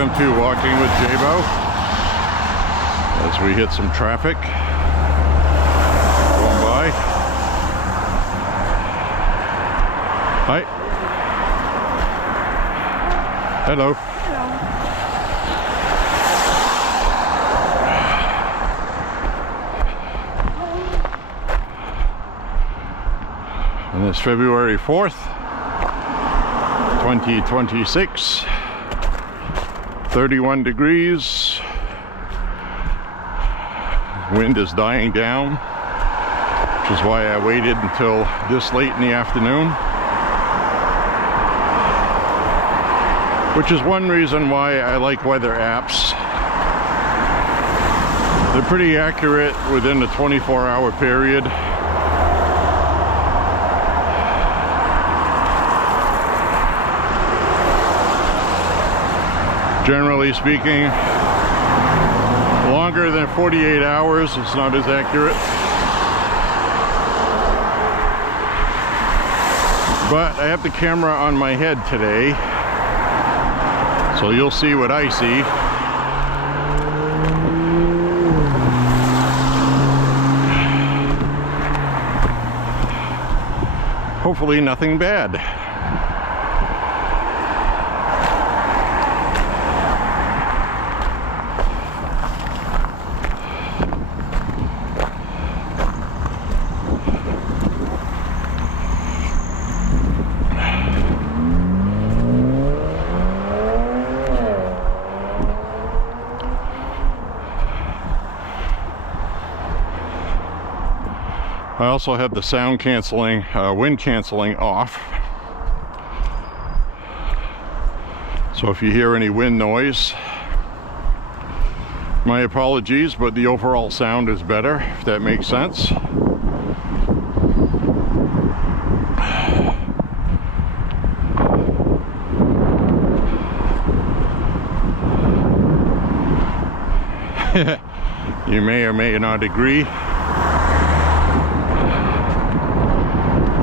welcome to Walking with J.Beau as we hit some traffic going by. Hi. Hello. And it's February 4th, 2026, 31 degrees, wind is dying down, which is why I waited until this late in the afternoon, which is one reason why I like weather apps. They're pretty accurate within a 24-hour period. Generally speaking, longer than 48 hours, it's not as accurate. But I have the camera on my head today, so you'll see what I see. Hopefully nothing bad. I also have the sound canceling, wind canceling off. So if you hear any wind noise, my apologies, but the overall sound is better, if that makes sense. You may or may not agree.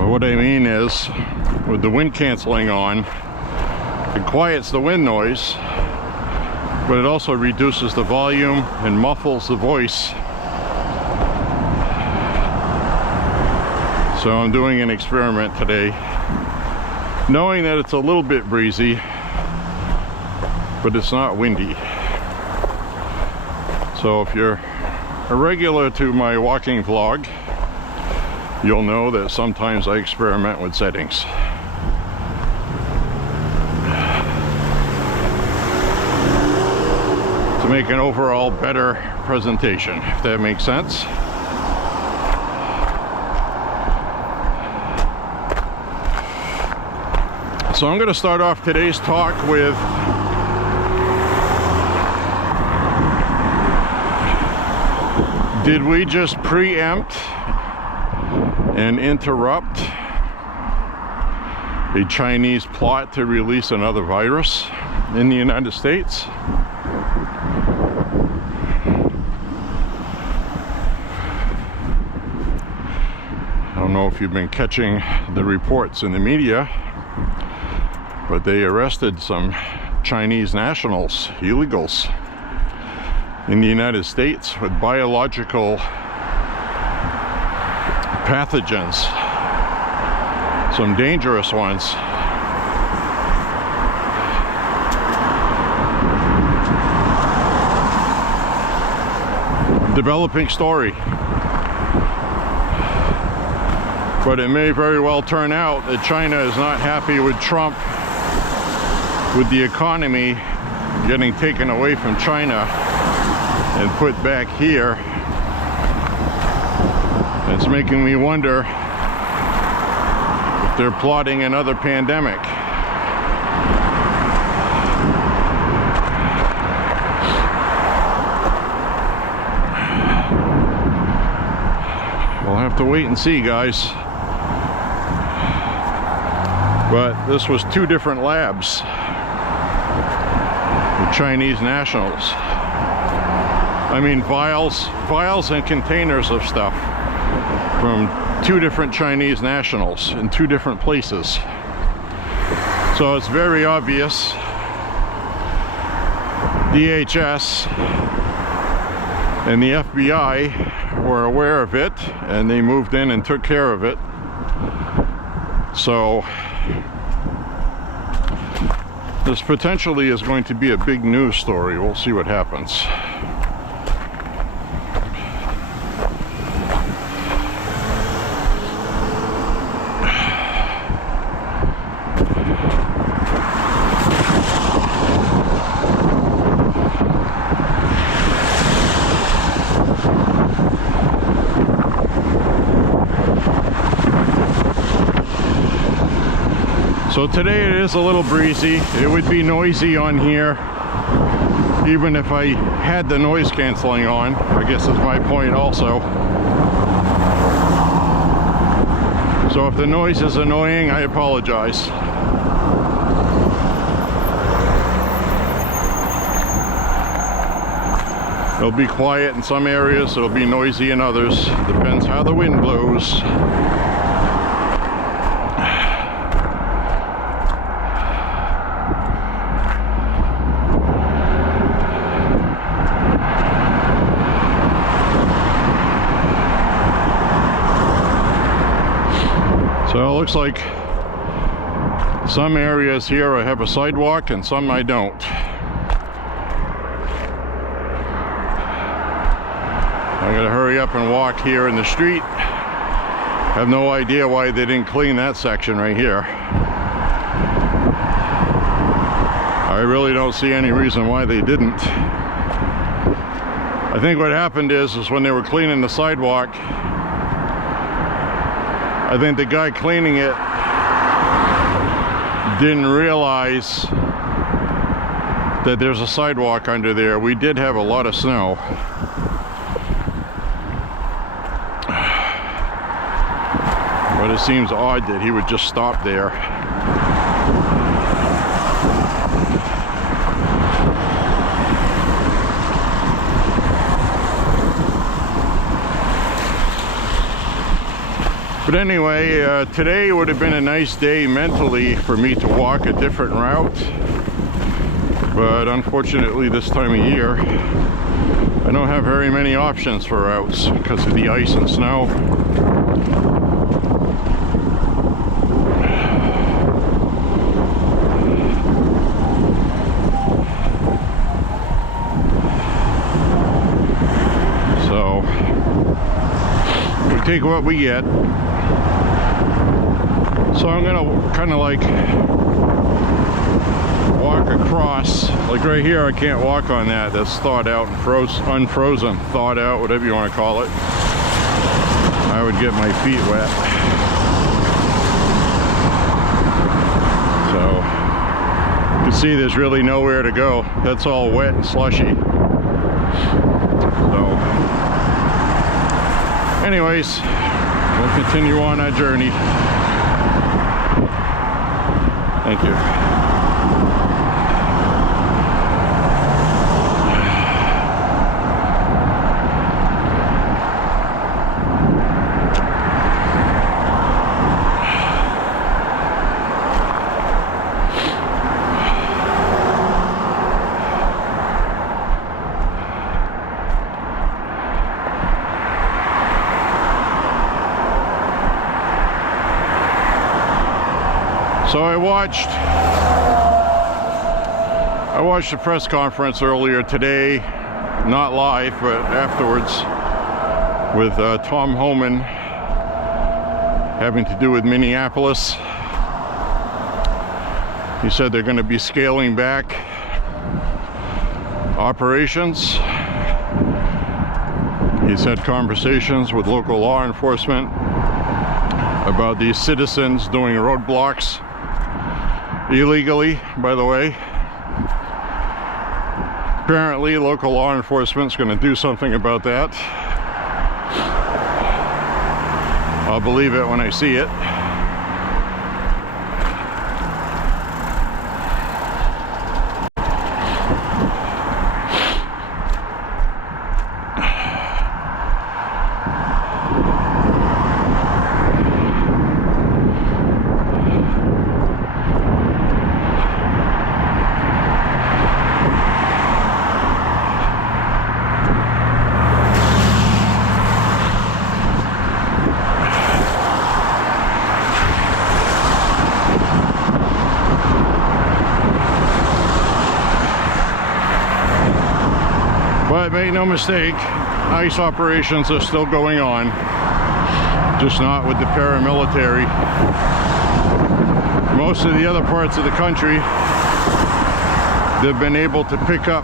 What I mean is, with the wind canceling on, it quiets the wind noise, but it also reduces the volume and muffles the voice. So I'm doing an experiment today, knowing that it's a little bit breezy, but it's not windy. So if you're a regular to my walking vlog, you'll know that sometimes I experiment with settings. To make an overall better presentation, if that makes sense. So I'm going to start off today's talk with did we just preempt and interrupt a Chinese plot to release another virus in the United States? I don't know if you've been catching the reports in the media, but they arrested some Chinese nationals, illegals, in the United States with biological pathogens, some dangerous ones. Developing story. But it may very well turn out that China is not happy with Trump, with the economy getting taken away from China and put back here. It's making me wonder if they're plotting another pandemic. We'll have to wait and see, guys. But this was two different labs with Chinese nationals. I mean, vials and containers of stuff from two different Chinese nationals in two different places. So it's very obvious DHS and the FBI were aware of it, and they moved in and took care of it. So this potentially is going to be a big news story. We'll see what happens. So today it is a little breezy. It would be noisy on here even if I had the noise canceling on, I guess is my point also. So if the noise is annoying, I apologize. It'll be quiet in some areas, it'll be noisy in others. Depends how the wind blows. So it looks like some areas here I have a sidewalk and some I don't. I gotta hurry up and walk here in the street. Have no idea why they didn't clean that section right here. I really don't see any reason why they didn't. I think what happened is when they were cleaning the sidewalk, I think the guy cleaning it didn't realize that there's a sidewalk under there. We did have a lot of snow. But it seems odd that he would just stop there. But anyway, today would have been a nice day mentally for me to walk a different route. But unfortunately this time of year, I don't have very many options for routes because of the ice and snow. So, we take what we get. So I'm gonna kind of like walk across, like right here I can't walk on that. That's thawed out and unfrozen, thawed out, whatever you want to call it. I would get my feet wet. So you can see there's really nowhere to go. That's all wet and slushy. So anyways, we'll continue on our journey. Thank you. So I watched a press conference earlier today, not live, but afterwards, with Tom Homan, having to do with Minneapolis. He said they're going to be scaling back operations. He's had conversations with local law enforcement about these citizens doing roadblocks illegally, by the way. Apparently local law enforcement's going to do something about that. I'll believe it when I see it. But make no mistake, ICE operations are still going on, just not with the paramilitary. Most of the other parts of the country, they've been able to pick up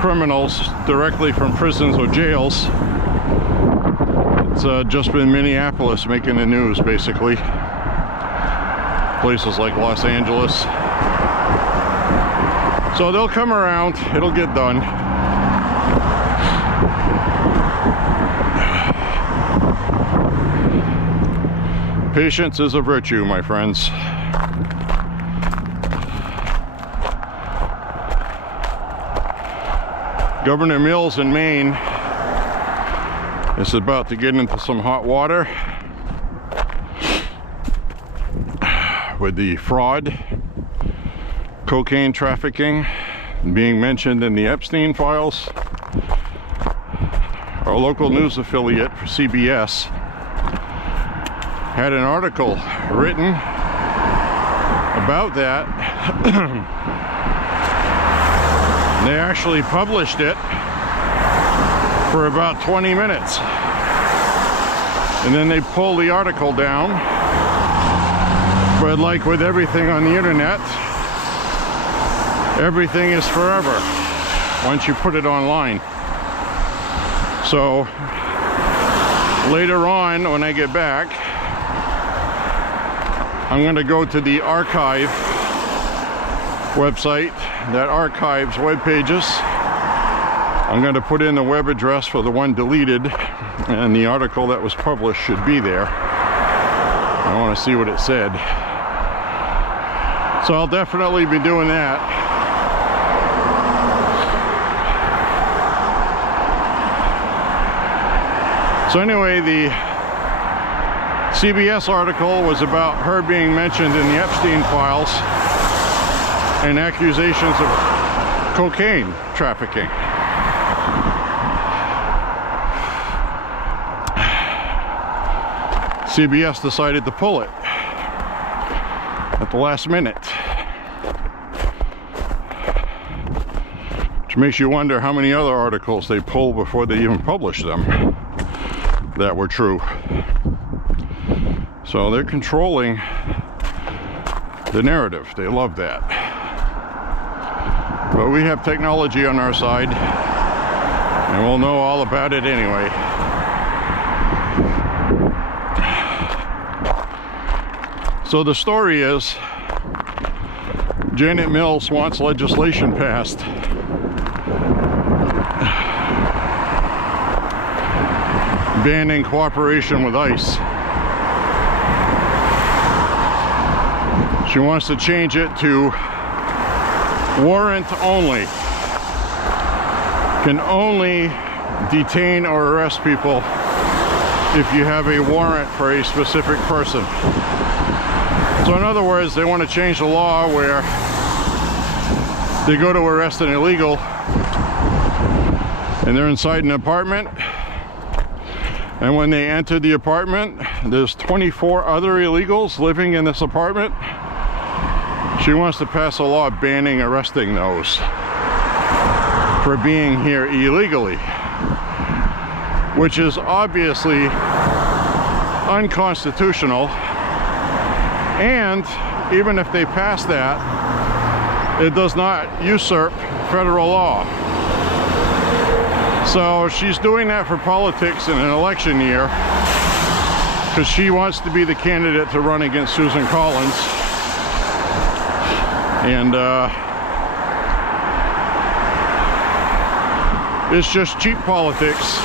criminals directly from prisons or jails. It's just been Minneapolis making the news, basically. Places like Los Angeles. So they'll come around, it'll get done. Patience is a virtue, my friends. Governor Mills in Maine is about to get into some hot water with the fraud, cocaine trafficking being mentioned in the Epstein files. Our local news affiliate for CBS had an article written about that. They actually published it for about 20 minutes. And then they pulled the article down. But like with everything on the internet, everything is forever once you put it online. So later on, when I get back, I'm going to go to the archive website that archives web pages. I'm going to put in the web address for the one deleted, and the article that was published should be there. I want to see what it said. So I'll definitely be doing that. So anyway, the CBS article was about her being mentioned in the Epstein files and accusations of cocaine trafficking. CBS decided to pull it at the last minute, which makes you wonder how many other articles they pulled before they even published them that were true. So they're controlling the narrative. They love that. But we have technology on our side, and we'll know all about it anyway. So the story is, Janet Mills wants legislation passed banning cooperation with ICE. She wants to change it to warrant only. Can only detain or arrest people if you have a warrant for a specific person. So in other words, they want to change the law where they go to arrest an illegal and they're inside an apartment, and when they enter the apartment, there's 24 other illegals living in this apartment. She wants to pass a law banning arresting those for being here illegally, which is obviously unconstitutional. And even if they pass that, it does not usurp federal law. So she's doing that for politics in an election year because she wants to be the candidate to run against Susan Collins. And it's just cheap politics.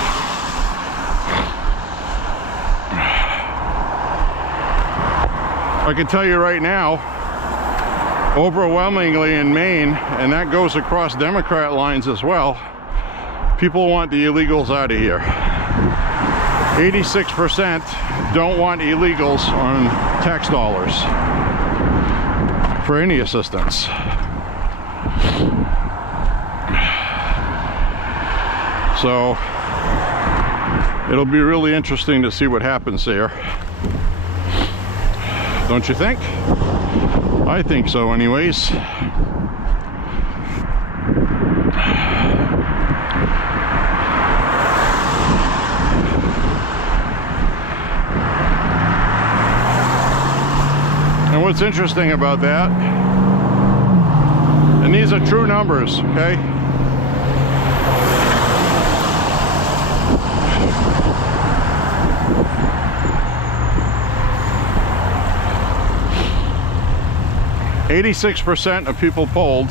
I can tell you right now, overwhelmingly in Maine, and that goes across Democrat lines as well, people want the illegals out of here. 86% don't want illegals on tax dollars for any assistance. So it'll be really interesting to see what happens there. Don't you think? I think so anyways. what's interesting about that, and these are true numbers, okay? %86 of people polled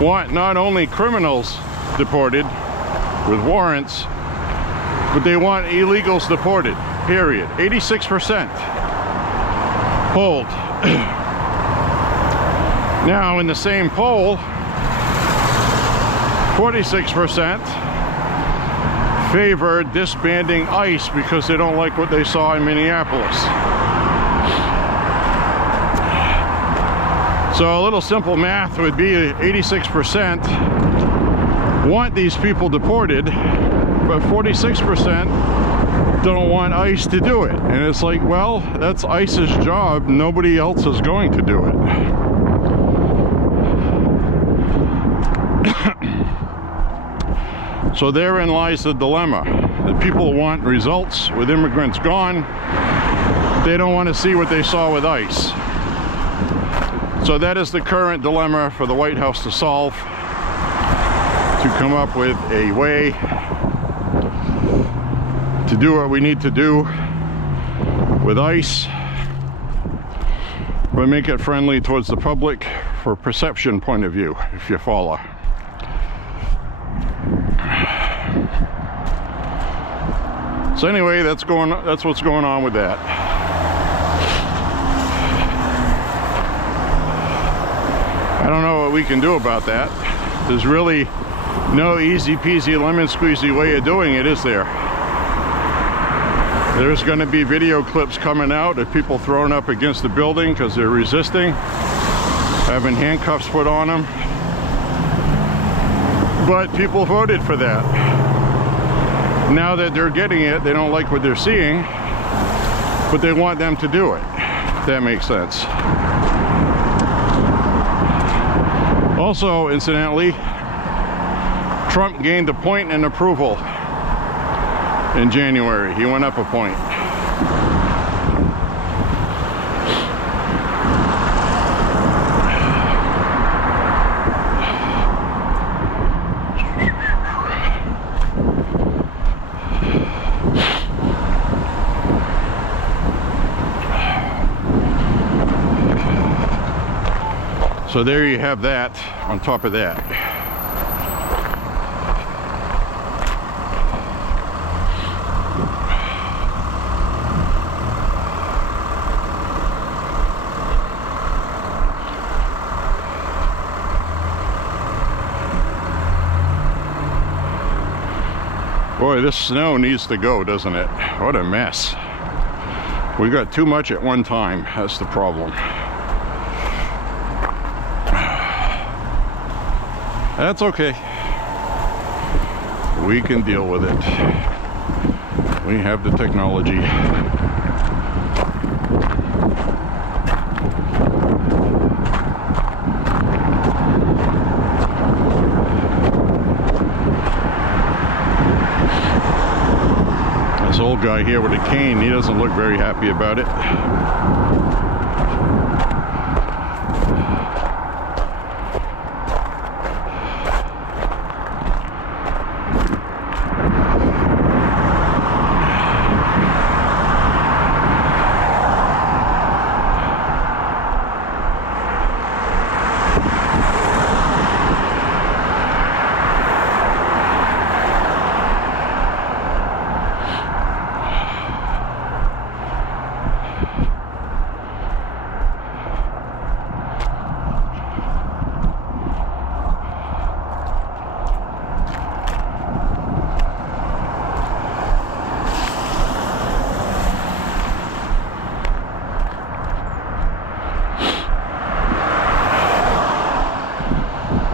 want not only criminals deported with warrants, but they want illegals deported, period. 86% polled. Now, in the same poll, 46% favor disbanding ICE because they don't like what they saw in Minneapolis. So a little simple math would be 86% want these people deported, but 46% don't want ICE to do it. And it's like, well, that's ICE's job. Nobody else is going to do it. So therein lies the dilemma. The people want results with immigrants gone. They don't want to see what they saw with ICE. So that is the current dilemma for the White House to solve, to come up with a way to do what we need to do with ICE, but make it friendly towards the public for perception point of view, if you follow. So anyway, that's what's going on with that. I don't know what we can do about that. There's really no easy peasy lemon squeezy way of doing it, is there? There's going to be video clips coming out of people thrown up against the building because they're resisting, having handcuffs put on them. But people voted for that. Now that they're getting it, they don't like what they're seeing, but they want them to do it, if that makes sense. Also, incidentally, Trump gained a point in approval in January. He went up a point. So there you have that on top of that. Boy, this snow needs to go, doesn't it? What a mess. We got too much at one time. That's the problem. That's okay. We can deal with it. We have the technology. This old guy here with a cane, he doesn't look very happy about it.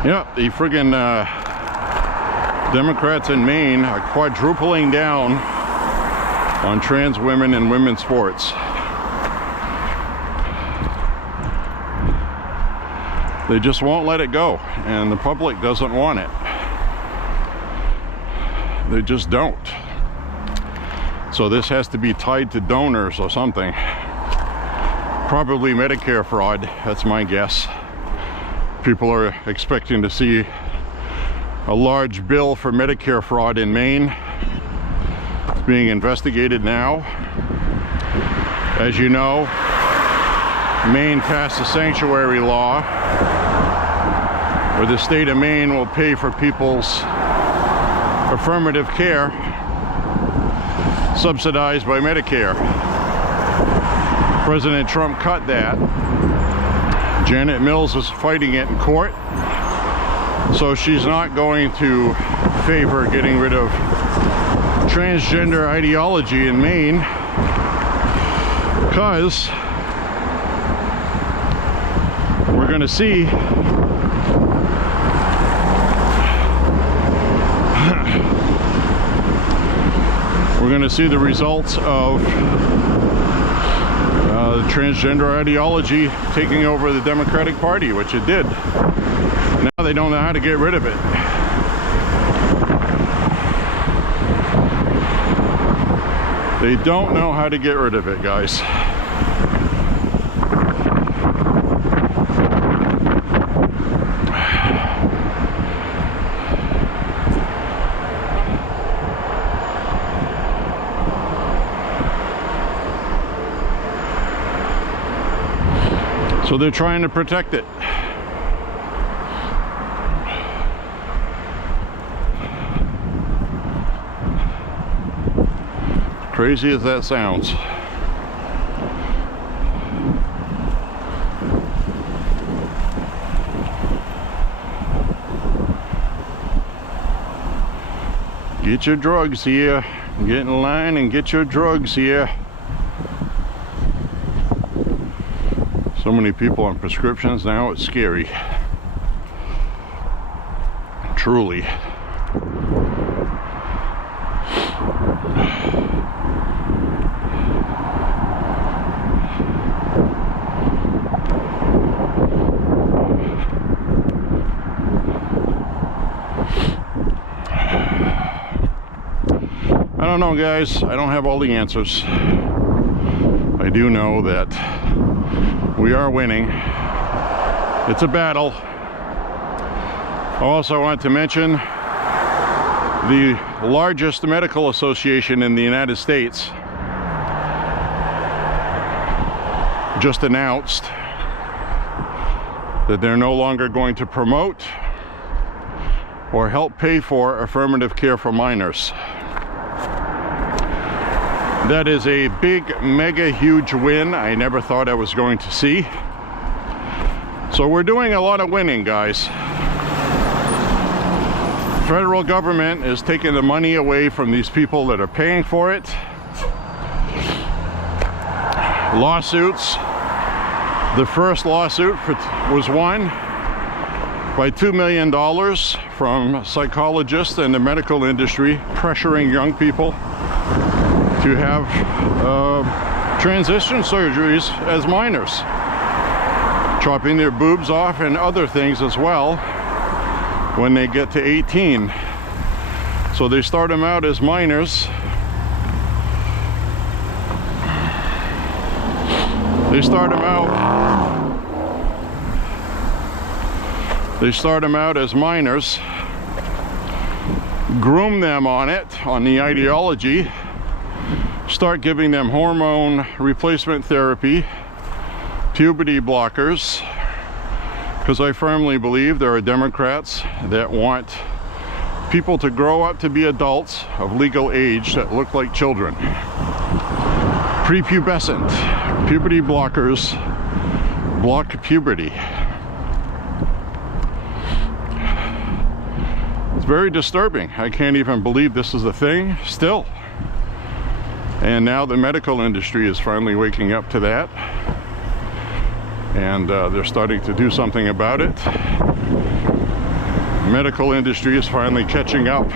Yep, the friggin' Democrats in Maine are quadrupling down on trans women and women's sports. They just won't let it go, and the public doesn't want it. They just don't. So this has to be tied to donors or something. Probably Medicare fraud, that's my guess. People are expecting to see a large bill for Medicare fraud in Maine. It's being investigated now. As you know, Maine passed a sanctuary law where the state of Maine will pay for people's affirmative care subsidized by Medicare. President Trump cut that. Janet Mills is fighting it in court, so she's not going to favor getting rid of transgender ideology in Maine, because we're going to see the results of transgender ideology taking over the Democratic Party, which it did. Now they don't know how to get rid of it. They don't know how to get rid of it, guys. So they're trying to protect it. Crazy as that sounds. Get your drugs here. Get in line and get your drugs here. So many people on prescriptions now, it's scary. Truly. I don't know, guys. I don't have all the answers. I do know that we are winning. It's a battle. I also want to mention the largest medical association in the United States just announced that they're no longer going to promote or help pay for affirmative care for minors. That is a big, mega huge win I never thought I was going to see. So we're doing a lot of winning, guys. Federal government is taking the money away from these people that are paying for it. Lawsuits. The first lawsuit was won by $2 million from psychologists and the medical industry pressuring young people to have transition surgeries as minors, chopping their boobs off and other things as well when they get to 18. So they start them out as minors. They start them out as minors, groom them on it, on the ideology, start giving them hormone replacement therapy, puberty blockers, because I firmly believe there are Democrats that want people to grow up to be adults of legal age that look like children. Prepubescent. Puberty blockers block puberty. It's very disturbing. I can't even believe this is a thing still. And now the medical industry is finally waking up to that. And they're starting to do something about it. The medical industry is finally catching up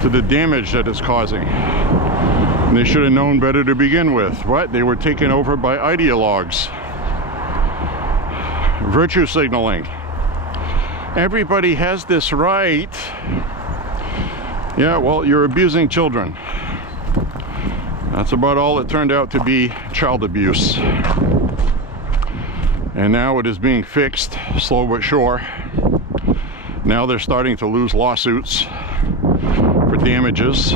to the damage that it's causing. And they should have known better to begin with. What? They were taken over by ideologues. Virtue signaling. Everybody has this right. Yeah, well, you're abusing children. That's about all it turned out to be, child abuse. And now it is being fixed, slow but sure. Now they're starting to lose lawsuits for damages.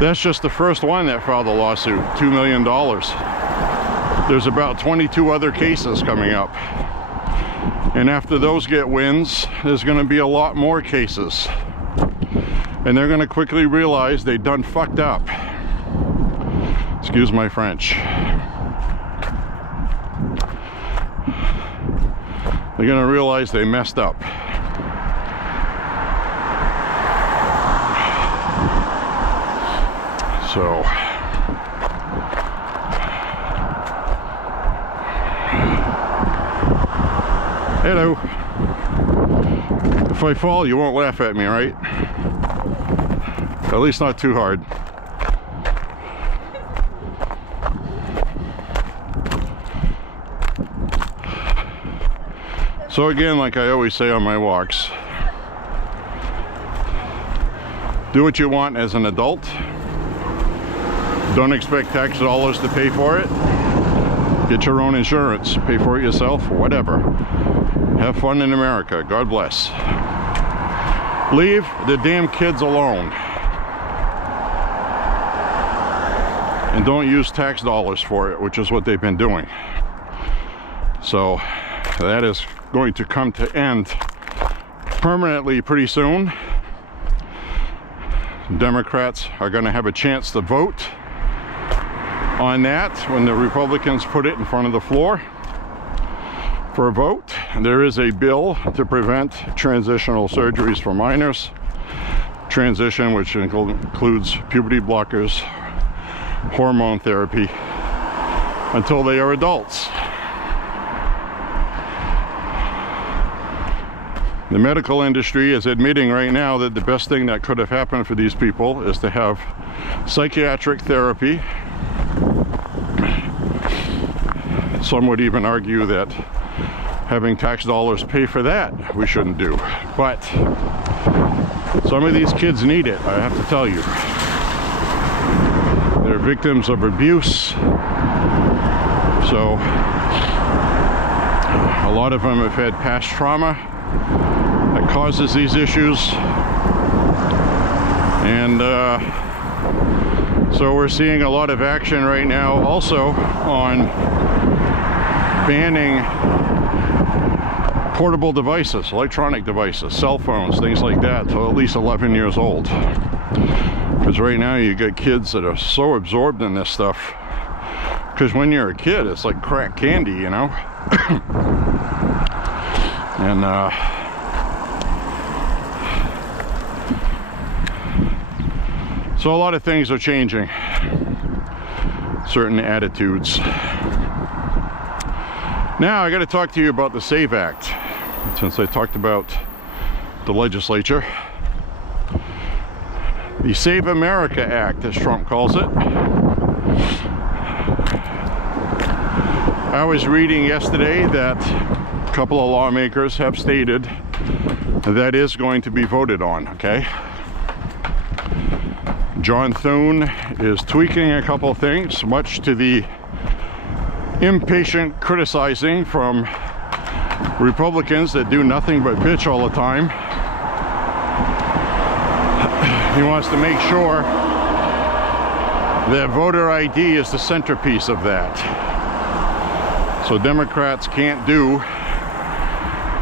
That's just the first one that filed a lawsuit, $2 million. There's about 22 other cases coming up. And after those get wins, there's going to be a lot more cases. And they're going to quickly realize they done fucked up. Excuse my French. They're going to realize they messed up. So, hello. If I fall, you won't laugh at me, right? At least not too hard. So again, like I always say on my walks, do what you want as an adult. Don't expect tax dollars to pay for it. Get your own insurance, pay for it yourself, whatever. Have fun in America, God bless. Leave the damn kids alone. And don't use tax dollars for it, which is what they've been doing. So that is going to come to end permanently pretty soon. Democrats are going to have a chance to vote on that when the Republicans put it in front of the floor for a vote. There is a bill to prevent transitional surgeries for minors. Transition, which includes puberty blockers, hormone therapy, until they are adults. The medical industry is admitting right now that the best thing that could have happened for these people is to have psychiatric therapy. Some would even argue that having tax dollars pay for that we shouldn't do. But some of these kids need it, I have to tell you. They're victims of abuse. So a lot of them have had past trauma that causes these issues. And so we're seeing a lot of action right now also on banning portable devices, electronic devices, cell phones, things like that, till at least 11 years old. Because right now you get kids that are so absorbed in this stuff. Because when you're a kid, it's like crack candy, you know? And so a lot of things are changing, certain attitudes. Now I got to talk to you about the SAVE Act, since I talked about the legislature. The Save America Act, as Trump calls it. I was reading yesterday that a couple of lawmakers have stated that is going to be voted on, okay? John Thune is tweaking a couple of things, much to the impatient criticizing from Republicans that do nothing but bitch all the time. He wants to make sure that voter ID is the centerpiece of that. So Democrats can't do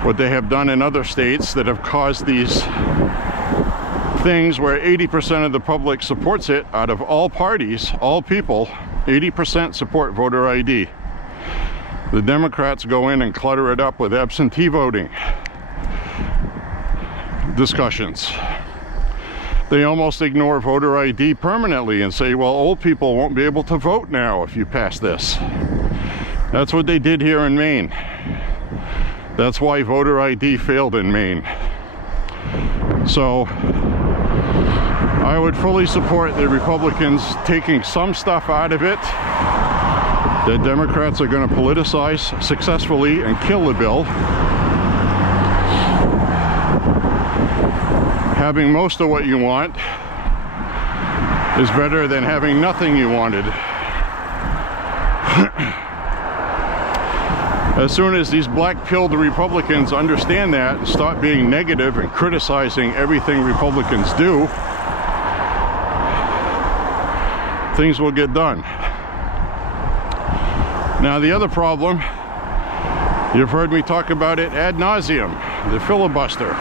what they have done in other states that have caused these things where 80% of the public supports it. Out of all parties, all people, 80% support voter ID. The Democrats go in and clutter it up with absentee voting discussions. They almost ignore voter ID permanently and say, well, old people won't be able to vote now if you pass this. That's what they did here in Maine. That's why voter ID failed in Maine. So I would fully support the Republicans taking some stuff out of it that Democrats are going to politicize successfully and kill the bill. having most of what you want is better than having nothing you wanted. As soon as these black-pilled Republicans understand that and stop being negative and criticizing everything Republicans do, things will get done. Now, the other problem, you've heard me talk about it ad nauseum, the filibuster.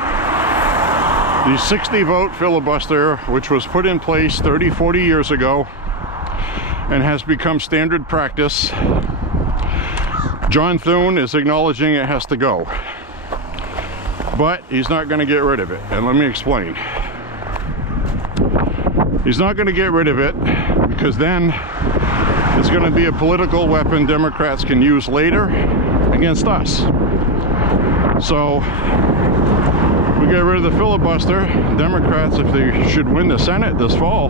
The 60-vote filibuster, which was put in place 30, 40 years ago and has become standard practice. John Thune is acknowledging it has to go, but he's not going to get rid of it, and let me explain. He's not going to get rid of it because then it's going to be a political weapon Democrats can use later against us. So we get rid of the filibuster. Democrats, if they should win the Senate this fall,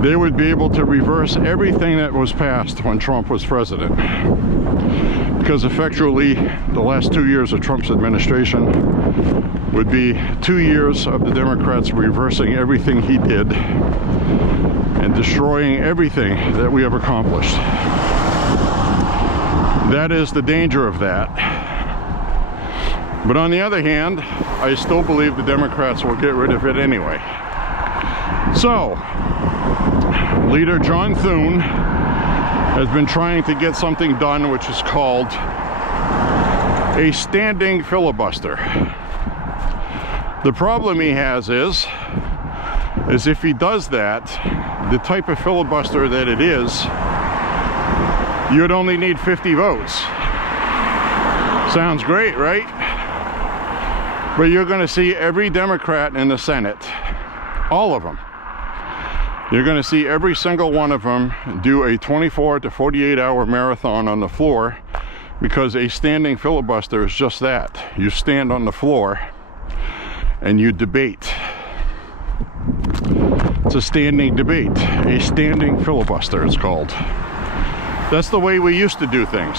they would be able to reverse everything that was passed when Trump was president. Because effectually, the last 2 years of Trump's administration would be 2 years of the Democrats reversing everything he did and destroying everything that we have accomplished. That is the danger of that. But on the other hand, I still believe the Democrats will get rid of it anyway. So, Leader John Thune has been trying to get something done which is called a standing filibuster. The problem he has is if he does that, the type of filibuster that it is, you'd only need 50 votes. Sounds great, right? But you're going to see every Democrat in the Senate, all of them, you're going to see every single one of them do a 24 to 48 hour marathon on the floor, because a standing filibuster is just that. You stand on the floor and you debate. It's a standing debate, a standing filibuster it's called. That's the way we used to do things,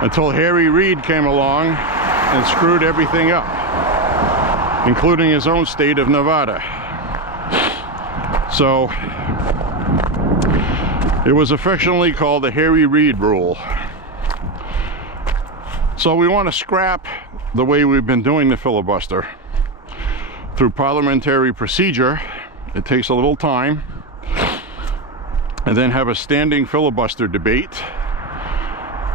until Harry Reid came along and screwed everything up, including his own state of Nevada. So it was affectionately called the Harry Reid rule. So we want to scrap the way we've been doing the filibuster through parliamentary procedure. It takes a little time, and then have a standing filibuster debate,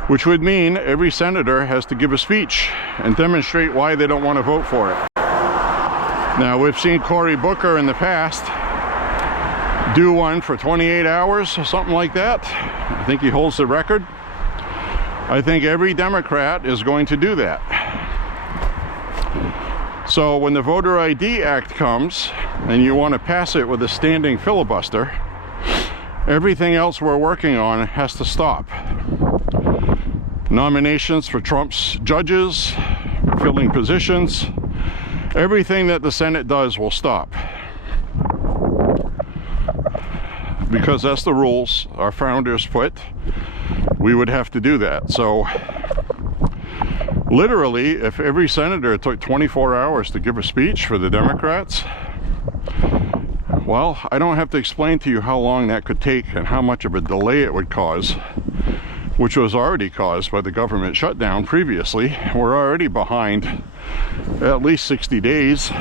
which would mean every senator has to give a speech and demonstrate why they don't want to vote for it. Now, we've seen Cory Booker in the past do one for 28 hours or something like that. I think he holds the record. I think every Democrat is going to do that. So when the Voter ID Act comes and you want to pass it with a standing filibuster, everything else we're working on has to stop. Nominations for Trump's judges, filling positions, everything that the Senate does will stop. Because that's the rules our founders put. We would have to do that. So literally, if every senator took 24 hours to give a speech for the Democrats, well, I don't have to explain to you how long that could take and how much of a delay it would cause, which was already caused by the government shutdown previously. We're already behind at least 60 days.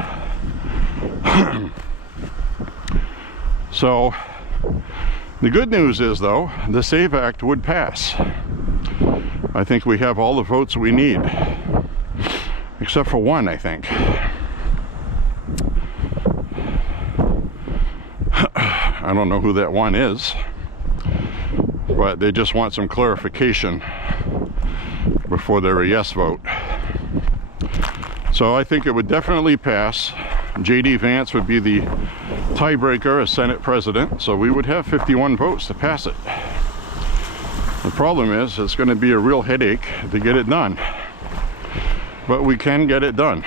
So the good news is, though, the SAVE Act would pass. I think we have all the votes we need, except for one, I think. I don't know who that one is, but they just want some clarification before they're a yes vote. So I think it would definitely pass. J.D. Vance would be the tiebreaker as Senate President, so we would have 51 votes to pass it. The problem is, it's going to be a real headache to get it done. But we can get it done.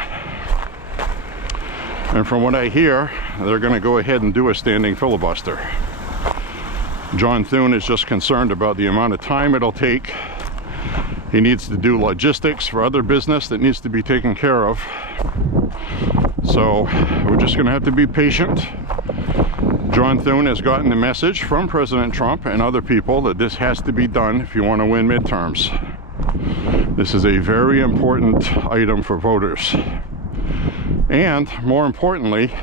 And from what I hear, they're going to go ahead and do a standing filibuster. John Thune is just concerned about the amount of time it'll take He needs to do logistics for other business that needs to be taken care of. So we're just going to have to be patient. John Thune has gotten the message from President Trump and other people that this has to be done if you want to win midterms. This is a very important item for voters. And more importantly,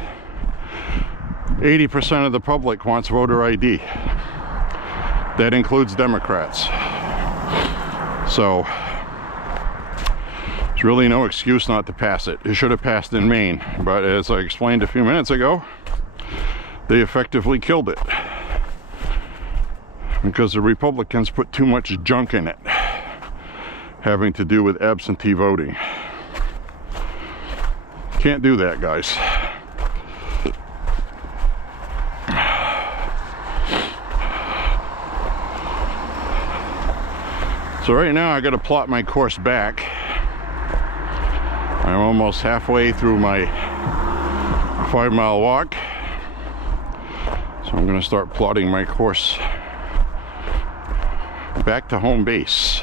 80% of the public wants voter ID. That includes Democrats. So there's really no excuse not to pass it. It should have passed in Maine, but as I explained a few minutes ago, they effectively killed it because the Republicans put too much junk in it having to do with absentee voting. Can't do that, guys. So right now I got to plot my course back. I'm almost halfway through my 5-mile walk. So I'm going to start plotting my course back to home base.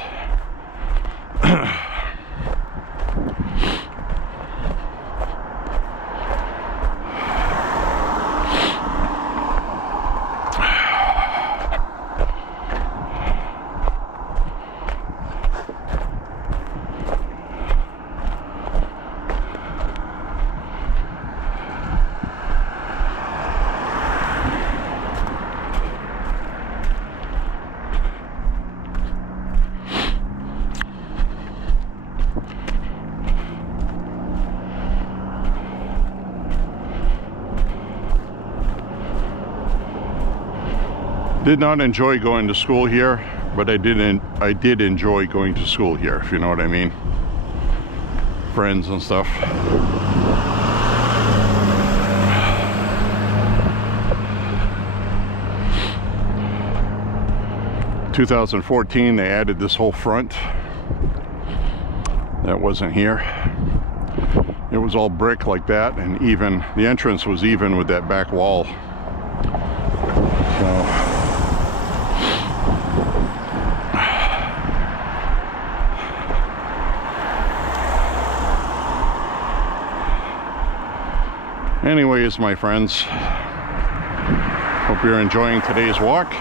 Did not enjoy going to school here, but I did enjoy going to school here, if you know what I mean. Friends and stuff. In 2014 they added this whole front. That wasn't here. It was all brick like that, and even the entrance was even with that back wall. So anyways, my friends, hope you're enjoying today's walk.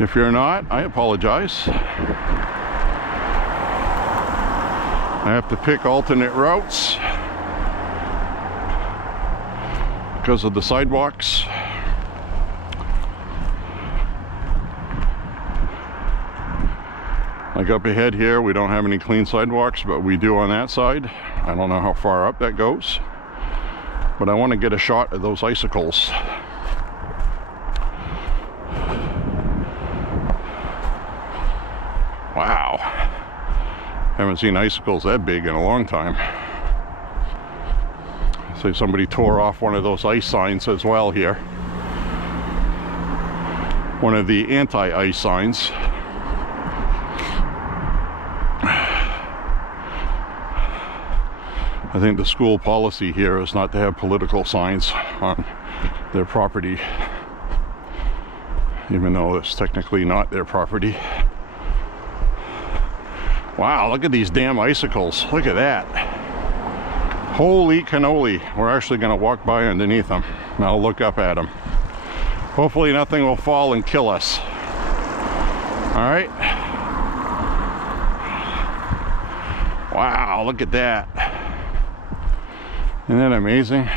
If you're not, I apologize. I have to pick alternate routes because of the sidewalks. Like up ahead here, we don't have any clean sidewalks, but we do on that side. I don't know how far up that goes, but I want to get a shot of those icicles. Wow, haven't seen icicles that big in a long time. So somebody tore off one of those ice signs as well here. One of the anti-ice signs. I think the school policy here is not to have political signs on their property, even though it's technically not their property. Wow, look at these damn icicles. Look at that. Holy cannoli. We're actually going to walk by underneath them. And I'll look up at them. Hopefully nothing will fall and kill us. Alright. Wow, look at that. Isn't that amazing?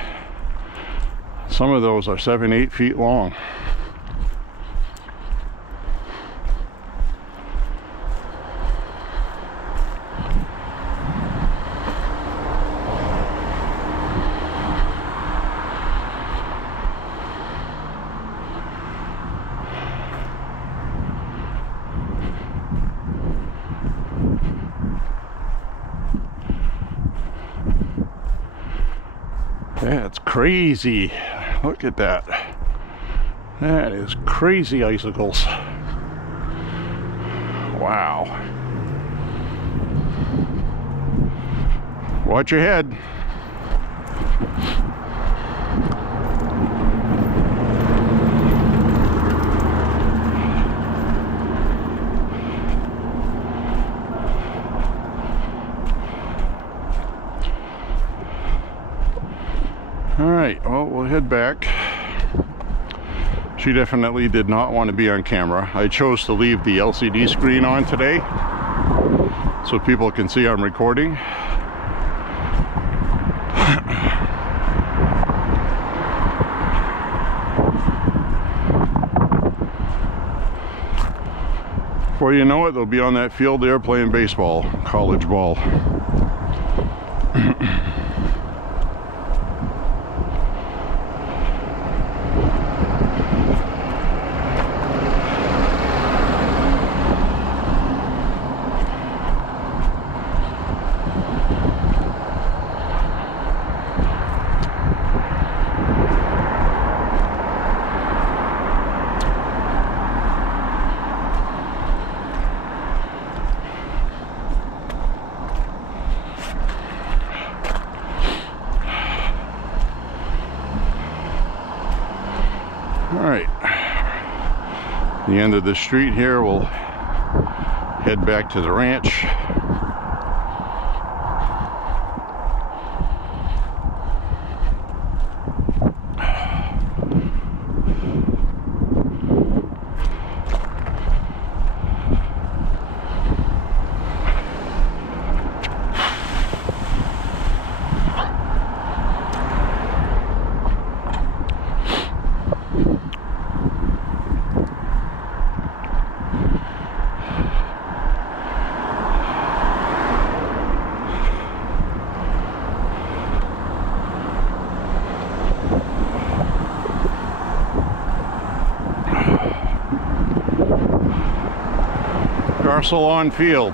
Some of those are 7-8 feet long. That's crazy. Look at that. That is crazy icicles. Wow. Watch your head. Alright, well, we'll head back. She definitely did not want to be on camera. I chose to leave the LCD screen on today so people can see I'm recording. Before you know it, they'll be on that field there playing baseball, college ball. Alright, the end of the street here, we'll head back to the ranch. Salon Field.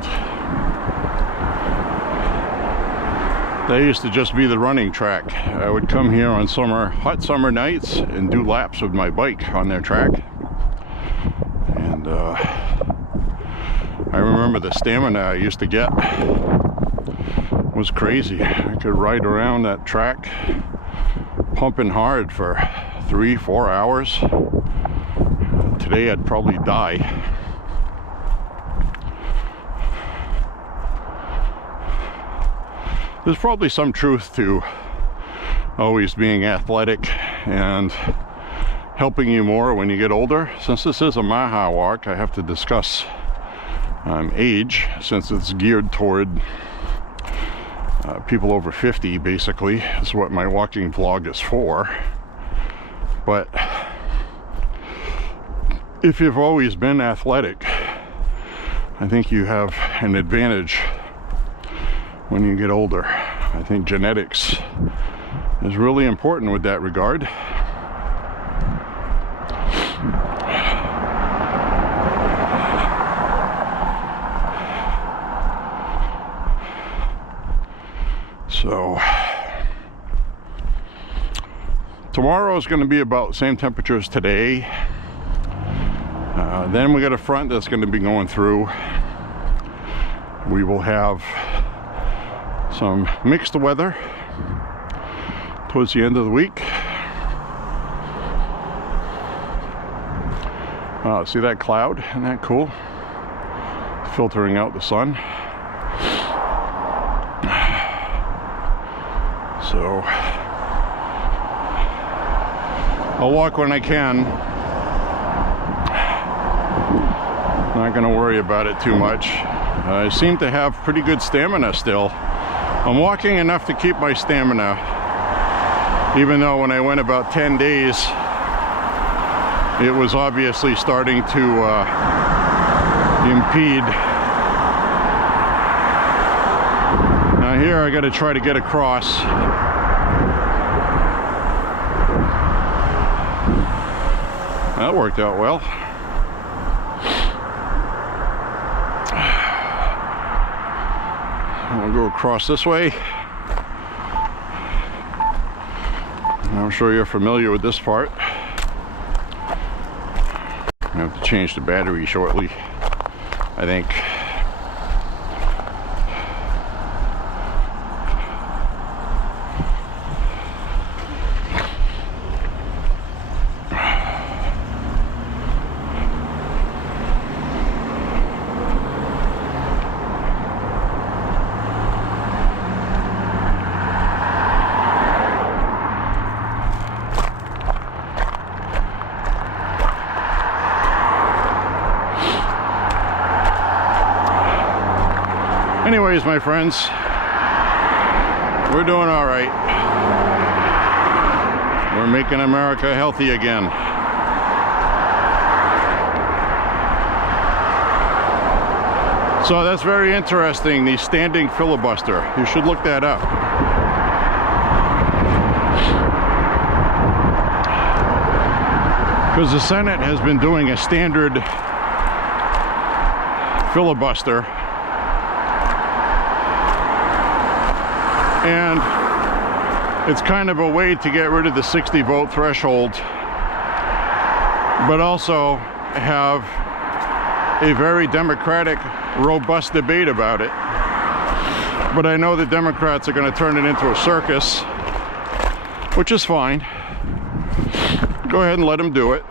That used to just be the running track. I would come here on hot summer nights and do laps with my bike on their track. And I remember the stamina I used to get was crazy. I could ride around that track pumping hard for 3-4 hours. Today I'd probably die. There's probably some truth to always being athletic and helping you more when you get older. Since this is a MAHA walk, I have to discuss age, since it's geared toward people over 50, basically. Is what my walking vlog is for. But if you've always been athletic, I think you have an advantage when you get older. I think genetics is really important with that regard. So tomorrow is going to be about the same temperature as today. Then we got a front that's going to be going through. We will have some mixed weather towards the end of the week. See that cloud? Isn't that cool? Filtering out the sun. So I'll walk when I can. Not going to worry about it too much. I seem to have pretty good stamina still. I'm walking enough to keep my stamina, even though when I went about 10 days, it was obviously starting to impede. Now here I got to try to get across. That worked out well. I'll go across this way. I'm sure you're familiar with this part. I have to change the battery shortly, I think. Anyways, my friends, we're doing all right. We're making America healthy again. So that's very interesting, the standing filibuster. You should look that up. Because the Senate has been doing a standard filibuster. And it's kind of a way to get rid of the 60 vote threshold, but also have a very democratic, robust debate about it. But I know the Democrats are going to turn it into a circus, which is fine. Go ahead and let them do it.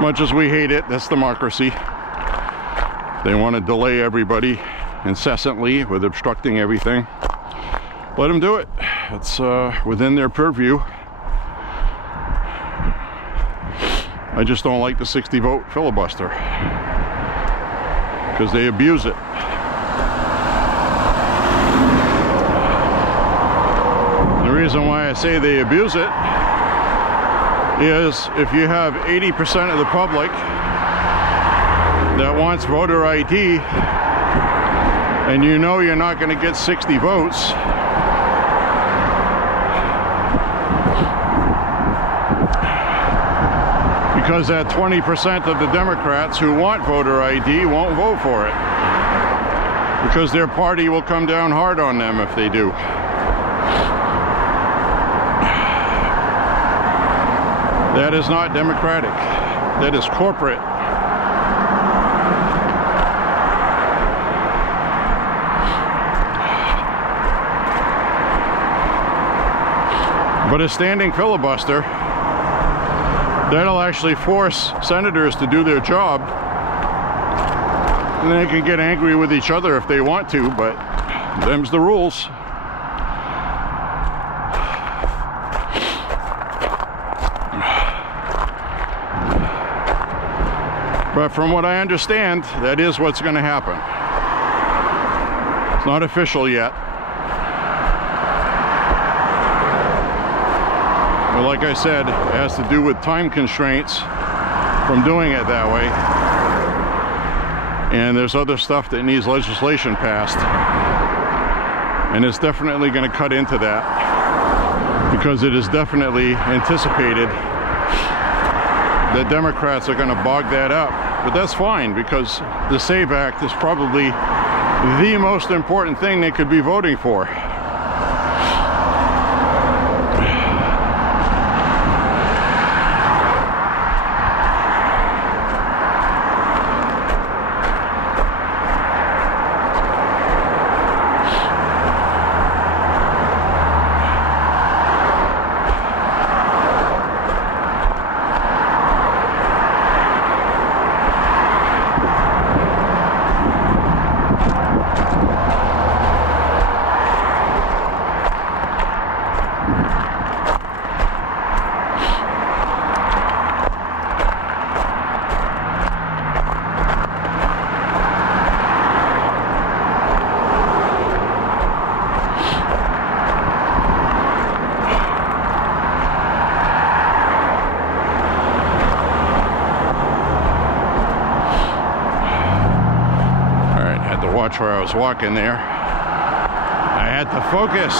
Much as we hate it, that's democracy. They want to delay everybody incessantly with obstructing everything. Let them do it. It's within their purview. I just don't like the 60 vote filibuster because they abuse it. The reason why I say they abuse it is if you have 80% of the public that wants voter ID and you know you're not going to get 60 votes, because that 20% of the Democrats who want voter ID won't vote for it, because their party will come down hard on them if they do. That is not democratic. That is corporate. But a standing filibuster, that'll actually force senators to do their job. And they can get angry with each other if they want to, but them's the rules. But from what I understand, that is what's going to happen. It's not official yet. But like I said, it has to do with time constraints from doing it that way. And there's other stuff that needs legislation passed. And it's definitely going to cut into that, because it is definitely anticipated that Democrats are going to bog that up. But that's fine, because the SAVE Act is probably the most important thing they could be voting for. Watch where I was walking there. I had to focus.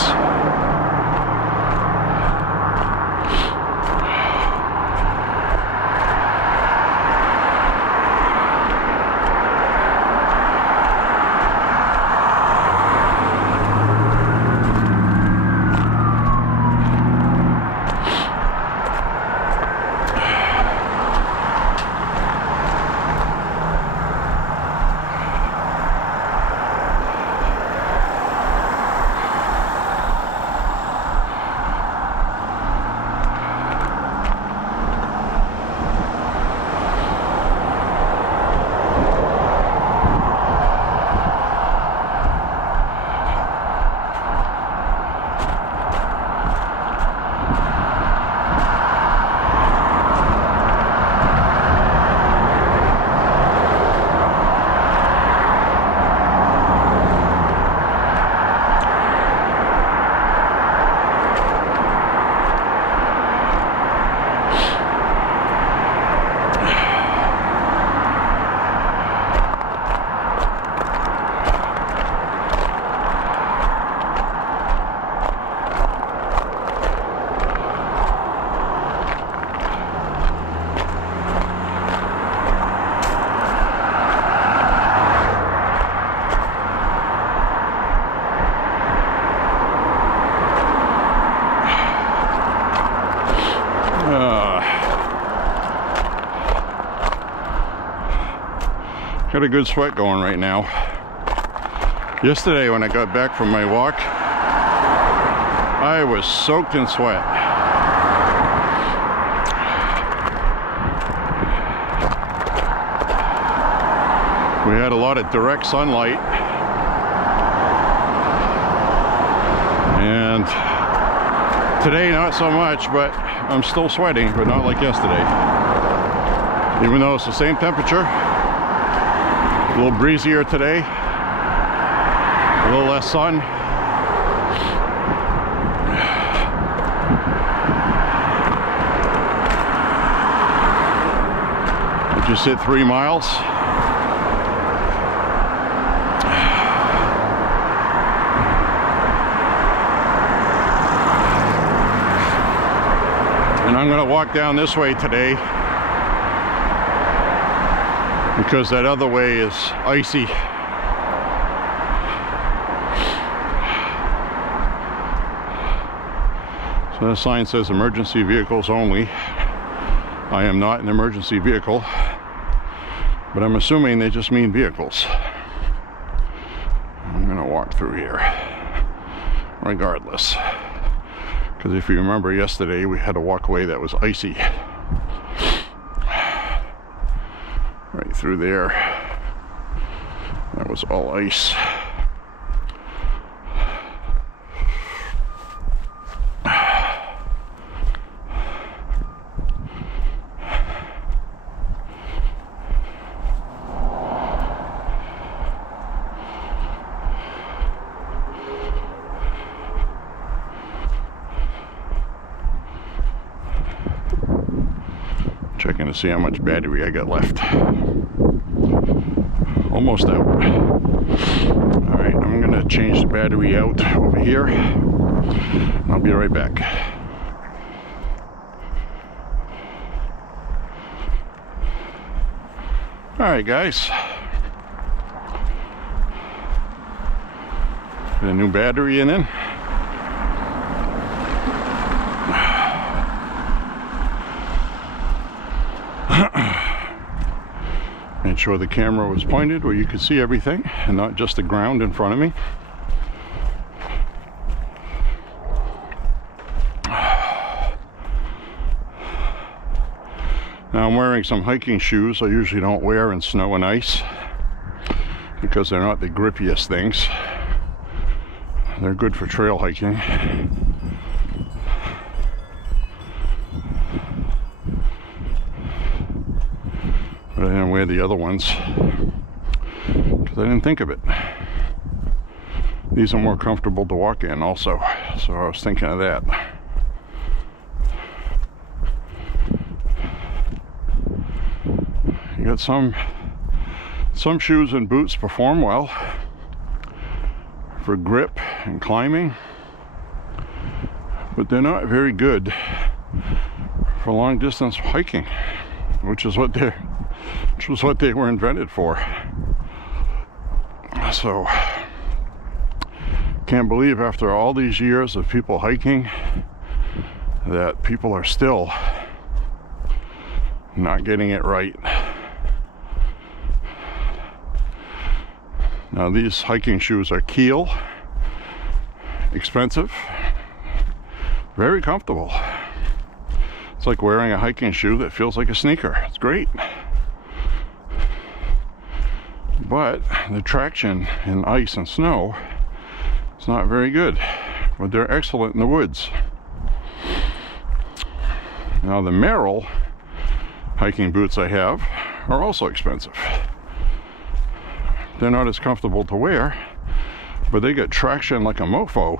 got a good sweat going right now. Yesterday when I got back from my walk, I was soaked in sweat. We had a lot of direct sunlight, and today not so much, but I'm still sweating, but not like yesterday. Even though it's the same temperature, a little breezier today, a little less sun. We just hit 3 miles. And I'm going to walk down this way today because that other way is icy. So the sign says emergency vehicles only. I am not an emergency vehicle, but I'm assuming they just mean vehicles. I'm going to walk through here regardless. Because if you remember yesterday, we had a walkway that was icy. Right through there. That was all ice. Checking to see how much battery I got left. Almost out. Alright, I'm gonna change the battery out over here. I'll be right back. Alright guys. Got a new battery in. Made sure the camera was pointed where you could see everything and not just the ground in front of me. Now I'm wearing some hiking shoes I usually don't wear in snow and ice because they're not the grippiest things. They're good for trail hiking. But I didn't wear the other ones because I didn't think of it. These are more comfortable to walk in also, so I was thinking of that. You got some shoes and boots perform well for grip and climbing, but they're not very good for long distance hiking, which is what they were invented for. So can't believe after all these years of people hiking that people are still not getting it right. Now these hiking shoes are Keel, expensive, very comfortable. It's like wearing a hiking shoe that feels like a sneaker. It's great. But the traction in ice and snow is not very good, but they're excellent in the woods. Now the Merrell hiking boots I have are also expensive. They're not as comfortable to wear, but they get traction like a mofo.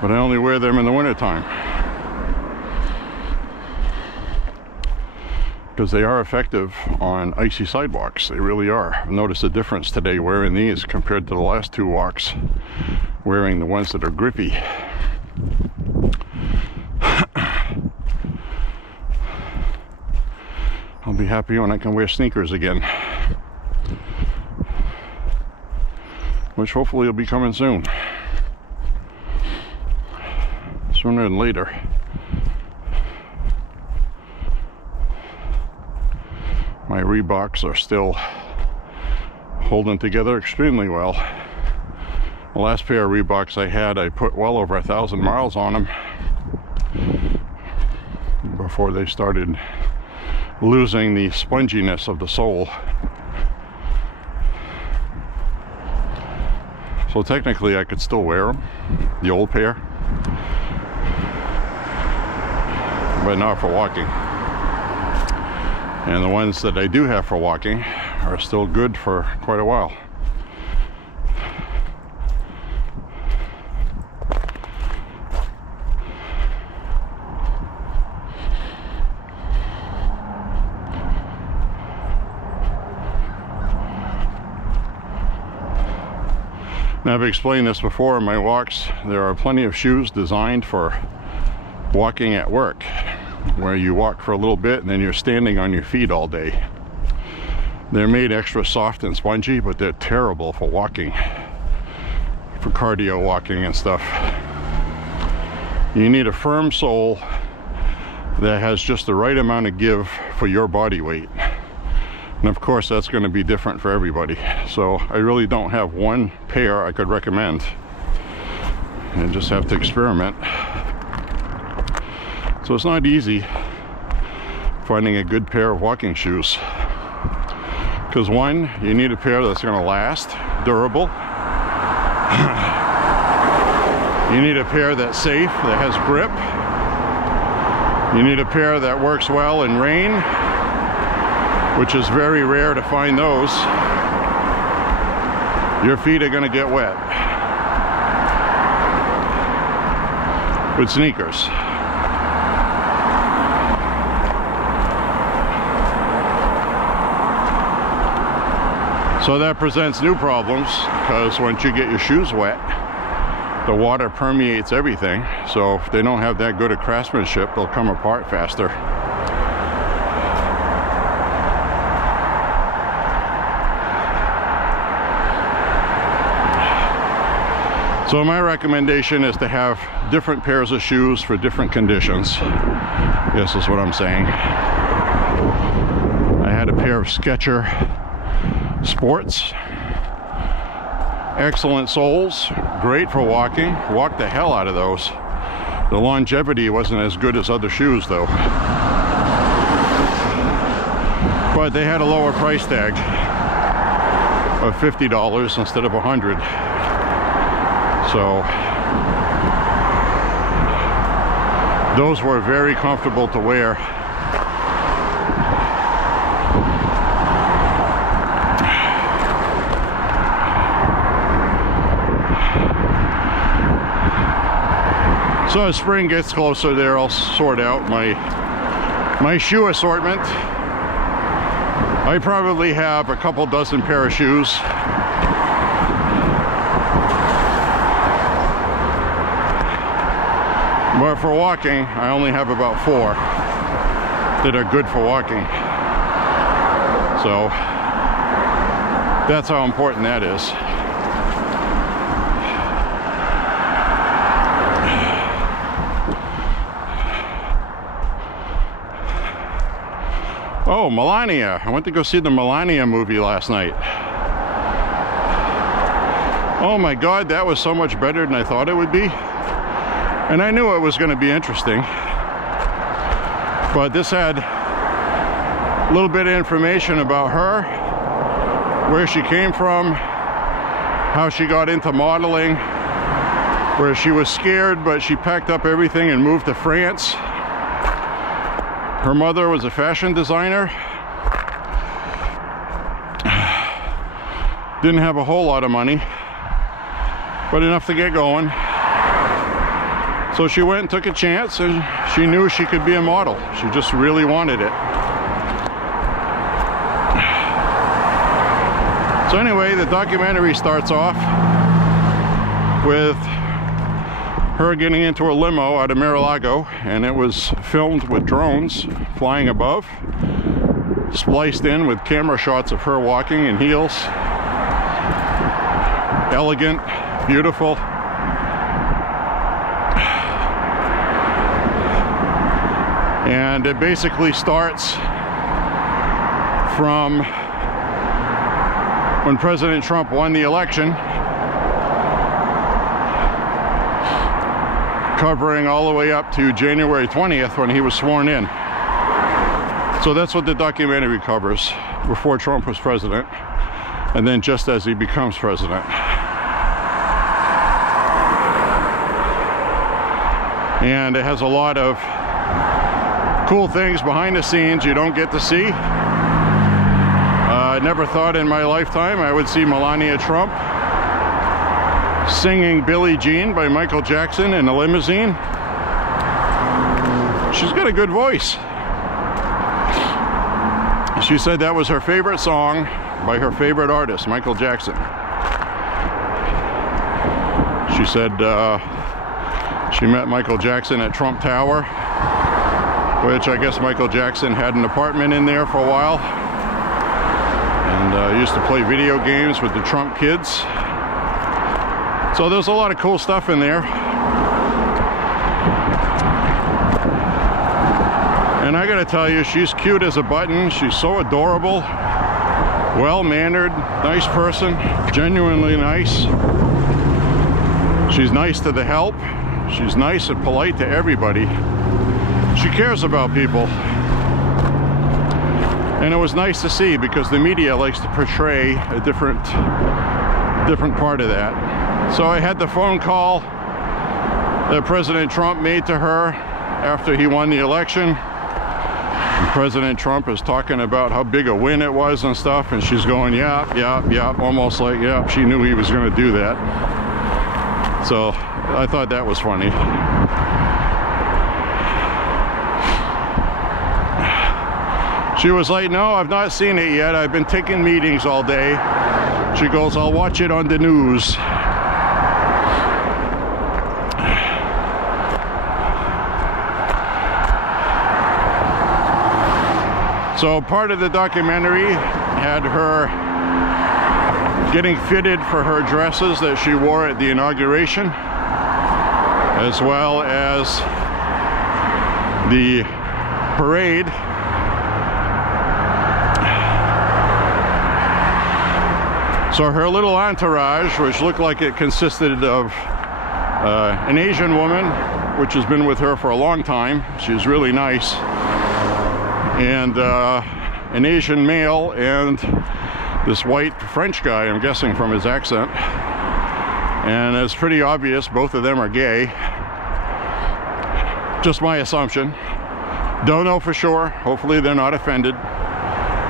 But I only wear them in the wintertime because they are effective on icy sidewalks. They really are. I've noticed a difference today wearing these compared to the last two walks wearing the ones that are grippy. I'll be happy when I can wear sneakers again, which hopefully will be coming soon. sooner than later. My Reeboks are still holding together extremely well. The last pair of Reeboks I had, I put well over 1,000 miles on them before they started losing the sponginess of the sole. So technically I could still wear them, the old pair, but not for walking. And the ones that I do have for walking are still good for quite a while. Now, I've explained this before in my walks. There are plenty of shoes designed for walking at work, where you walk for a little bit and then you're standing on your feet all day. They're made extra soft and spongy, but they're terrible for walking, for cardio walking and stuff. You need a firm sole that has just the right amount of give for your body weight. And of course, that's going to be different for everybody. So I really don't have one pair I could recommend. You just have to experiment. So it's not easy finding a good pair of walking shoes. Because one, you need a pair that's going to last, durable. You need a pair that's safe, that has grip. You need a pair that works well in rain, which is very rare to find those. Your feet are going to get wet with sneakers. So that presents new problems, because once you get your shoes wet, the water permeates everything. So if they don't have that good a craftsmanship, they'll come apart faster. So my recommendation is to have different pairs of shoes for different conditions. This is what I'm saying. I had a pair of Skechers Sports. Excellent soles, great for walking. Walked the hell out of those. The longevity wasn't as good as other shoes though. But they had a lower price tag of $50 instead of $100. So those were very comfortable to wear. So as spring gets closer there, I'll sort out my shoe assortment. I probably have a couple dozen pair of shoes. But for walking, I only have about 4 that are good for walking. So that's how important that is. Oh, Melania. I went to go see the Melania movie last night. Oh my God, that was so much better than I thought it would be. And I knew it was going to be interesting. But this had a little bit of information about her, where she came from, how she got into modeling, where she was scared, but she packed up everything and moved to France. Her mother was a fashion designer. Didn't have a whole lot of money, but enough to get going. So she went and took a chance, and she knew she could be a model. She just really wanted it. So anyway, the documentary starts off with her getting into a limo out of Mar-a-Lago, and it was filmed with drones flying above, spliced in with camera shots of her walking in heels. Elegant, beautiful. And it basically starts from when President Trump won the election, covering all the way up to January 20th when he was sworn in. So that's what the documentary covers, before Trump was president, and then just as he becomes president. And it has a lot of cool things behind the scenes you don't get to see. I never thought in my lifetime I would see Melania Trump singing Billie Jean by Michael Jackson in a limousine. She's got a good voice. She said that was her favorite song by her favorite artist, Michael Jackson. She said she met Michael Jackson at Trump Tower, which I guess Michael Jackson had an apartment in there for a while, and used to play video games with the Trump kids. So there's a lot of cool stuff in there. And I gotta tell you, she's cute as a button. She's so adorable, well-mannered, nice person, genuinely nice. She's nice to the help. She's nice and polite to everybody. She cares about people. And it was nice to see, because the media likes to portray a different part of that. So I had the phone call that President Trump made to her after he won the election. President Trump is talking about how big a win it was and stuff, and she's going, yeah, almost like, yeah, she knew he was going to do that. So I thought that was funny. She was like, no, I've not seen it yet. I've been taking meetings all day. She goes, I'll watch it on the news. So part of the documentary had her getting fitted for her dresses that she wore at the inauguration, as well as the parade. So her little entourage, which looked like it consisted of an Asian woman, which has been with her for a long time. She's really nice. And an Asian male and this white French guy, I'm guessing from his accent. And it's pretty obvious both of them are gay. Just my assumption. Don't know for sure. Hopefully they're not offended.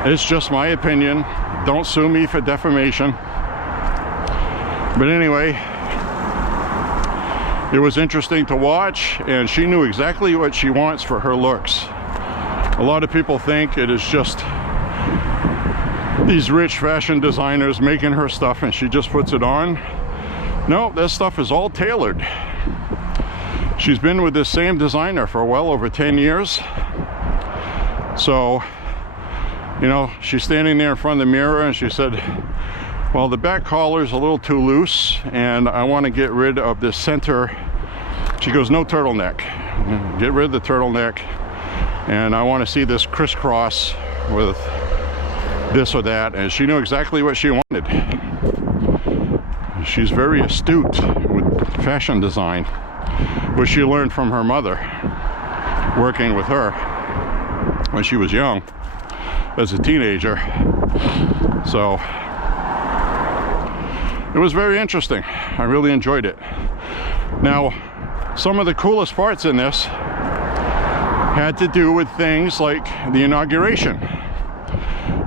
It's just my opinion. Don't sue me for defamation. But anyway, it was interesting to watch, and she knew exactly what she wants for her looks. A lot of people think it is just these rich fashion designers making her stuff and she just puts it on. No, this stuff is all tailored. She's been with this same designer for well over 10 years. So, you know, she's standing there in front of the mirror and she said, well, the back collar's a little too loose and I want to get rid of this center. She goes, no turtleneck. Get rid of the turtleneck. And I want to see this crisscross with this or that. And she knew exactly what she wanted. She's very astute with fashion design, which she learned from her mother, working with her when she was young, as a teenager. So it was very interesting. I really enjoyed it. Now, some of the coolest parts in this had to do with things like the inauguration.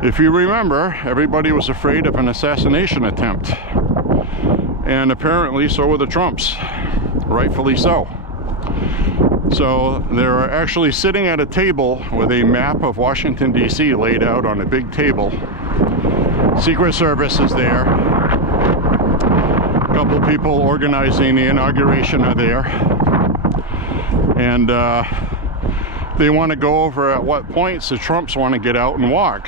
If you remember, everybody was afraid of an assassination attempt. And apparently so were the Trumps, rightfully so. So they're actually sitting at a table with a map of Washington, D.C. laid out on a big table. Secret Service is there. A couple people organizing the inauguration are there. And they want to go over at what points the Trumps want to get out and walk.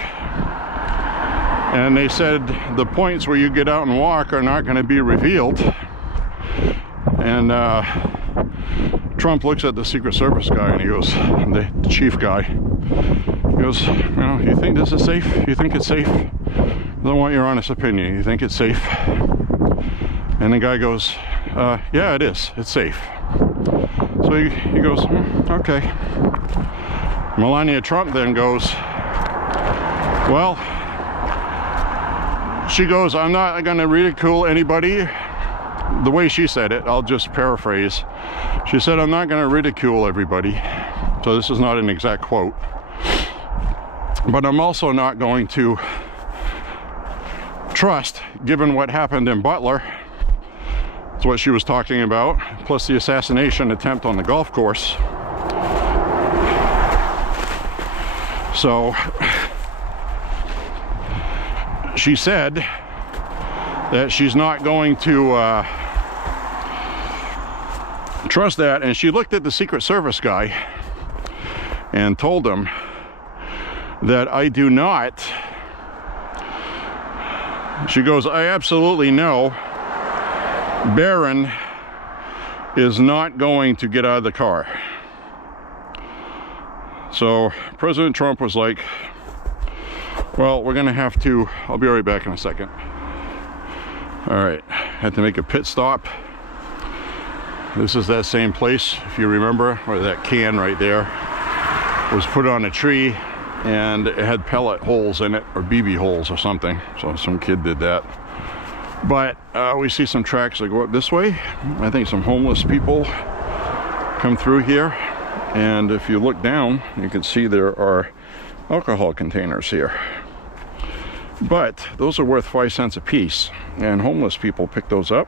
And they said the points where you get out and walk are not going to be revealed. And Trump looks at the Secret Service guy and he goes, the chief guy, he goes, you know, you think this is safe? You think it's safe? I don't want your honest opinion. You think it's safe? And the guy goes, yeah, it is. It's safe. So he goes, okay. Melania Trump then goes, well, she goes, I'm not going to ridicule anybody. The way she said it, I'll just paraphrase. She said, I'm not going to ridicule everybody. So this is not an exact quote. But I'm also not going to trust, given what happened in Butler. That's what she was talking about, plus the assassination attempt on the golf course. So she said that she's not going to trust that, and she looked at the Secret Service guy and told him that I do not. She goes, I absolutely know Barron is not going to get out of the car. So President Trump was like, well, we're gonna have to, I'll be right back in a second. All right, had to make a pit stop. This is that same place, if you remember, where that can right there was put on a tree and it had pellet holes in it, or BB holes or something. So some kid did that. But we see some tracks that go up this way. I think some homeless people come through here. And if you look down, you can see there are alcohol containers here. But those are worth 5 cents a piece. And homeless people pick those up.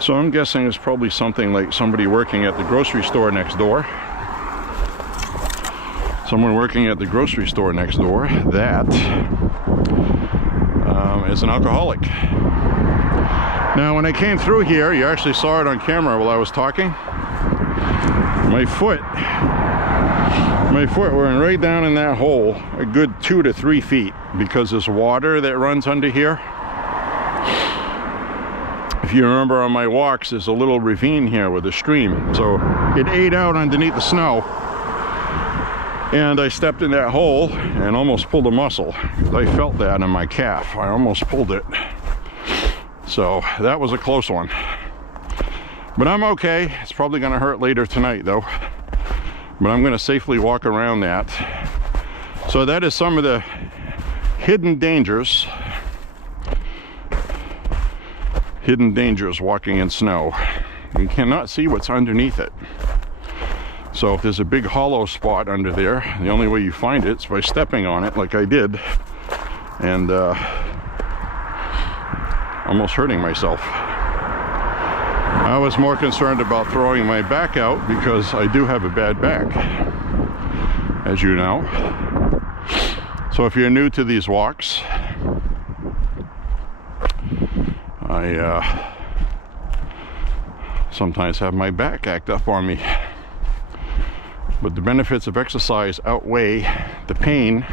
So I'm guessing it's probably something like somebody working at the grocery store next door. Someone working at the grocery store next door that is an alcoholic. Now, when I came through here, you actually saw it on camera while I was talking. My foot went right down in that hole, a good 2 to 3 feet, because there's water that runs under here. If you remember on my walks, there's a little ravine here with a stream. So it ate out underneath the snow. And I stepped in that hole and almost pulled a muscle. I felt that in my calf. I almost pulled it. So that was a close one. But I'm okay. It's probably gonna hurt later tonight though. But I'm gonna safely walk around that. So that is some of the hidden dangers. Hidden dangers walking in snow. You cannot see what's underneath it. So if there's a big hollow spot under there, the only way you find it is by stepping on it like I did. And almost hurting myself. I was more concerned about throwing my back out because I do have a bad back, as you know. So if you're new to these walks, I sometimes have my back act up on me. But the benefits of exercise outweigh the pain,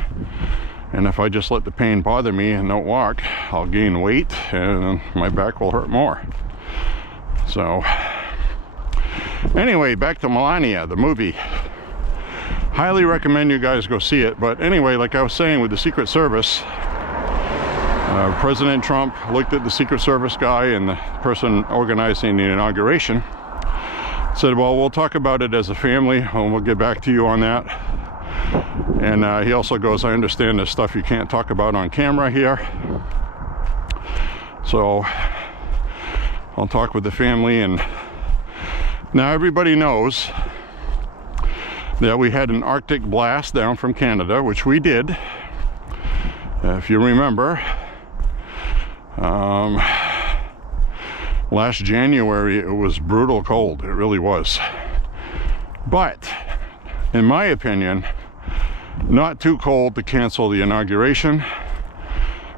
and if I just let the pain bother me and don't walk, I'll gain weight and my back will hurt more. So anyway, back to Melania, the movie. Highly recommend you guys go see it. But anyway, like I was saying with the Secret Service, President Trump looked at the Secret Service guy and the person organizing the inauguration, said, well, we'll talk about it as a family and we'll get back to you on that. And he also goes, I understand there's stuff you can't talk about on camera here, so I'll talk with the family. And now everybody knows that we had an Arctic blast down from Canada, which we did. If you remember, last January it was brutal cold. It really was. But in my opinion, not too cold to cancel the inauguration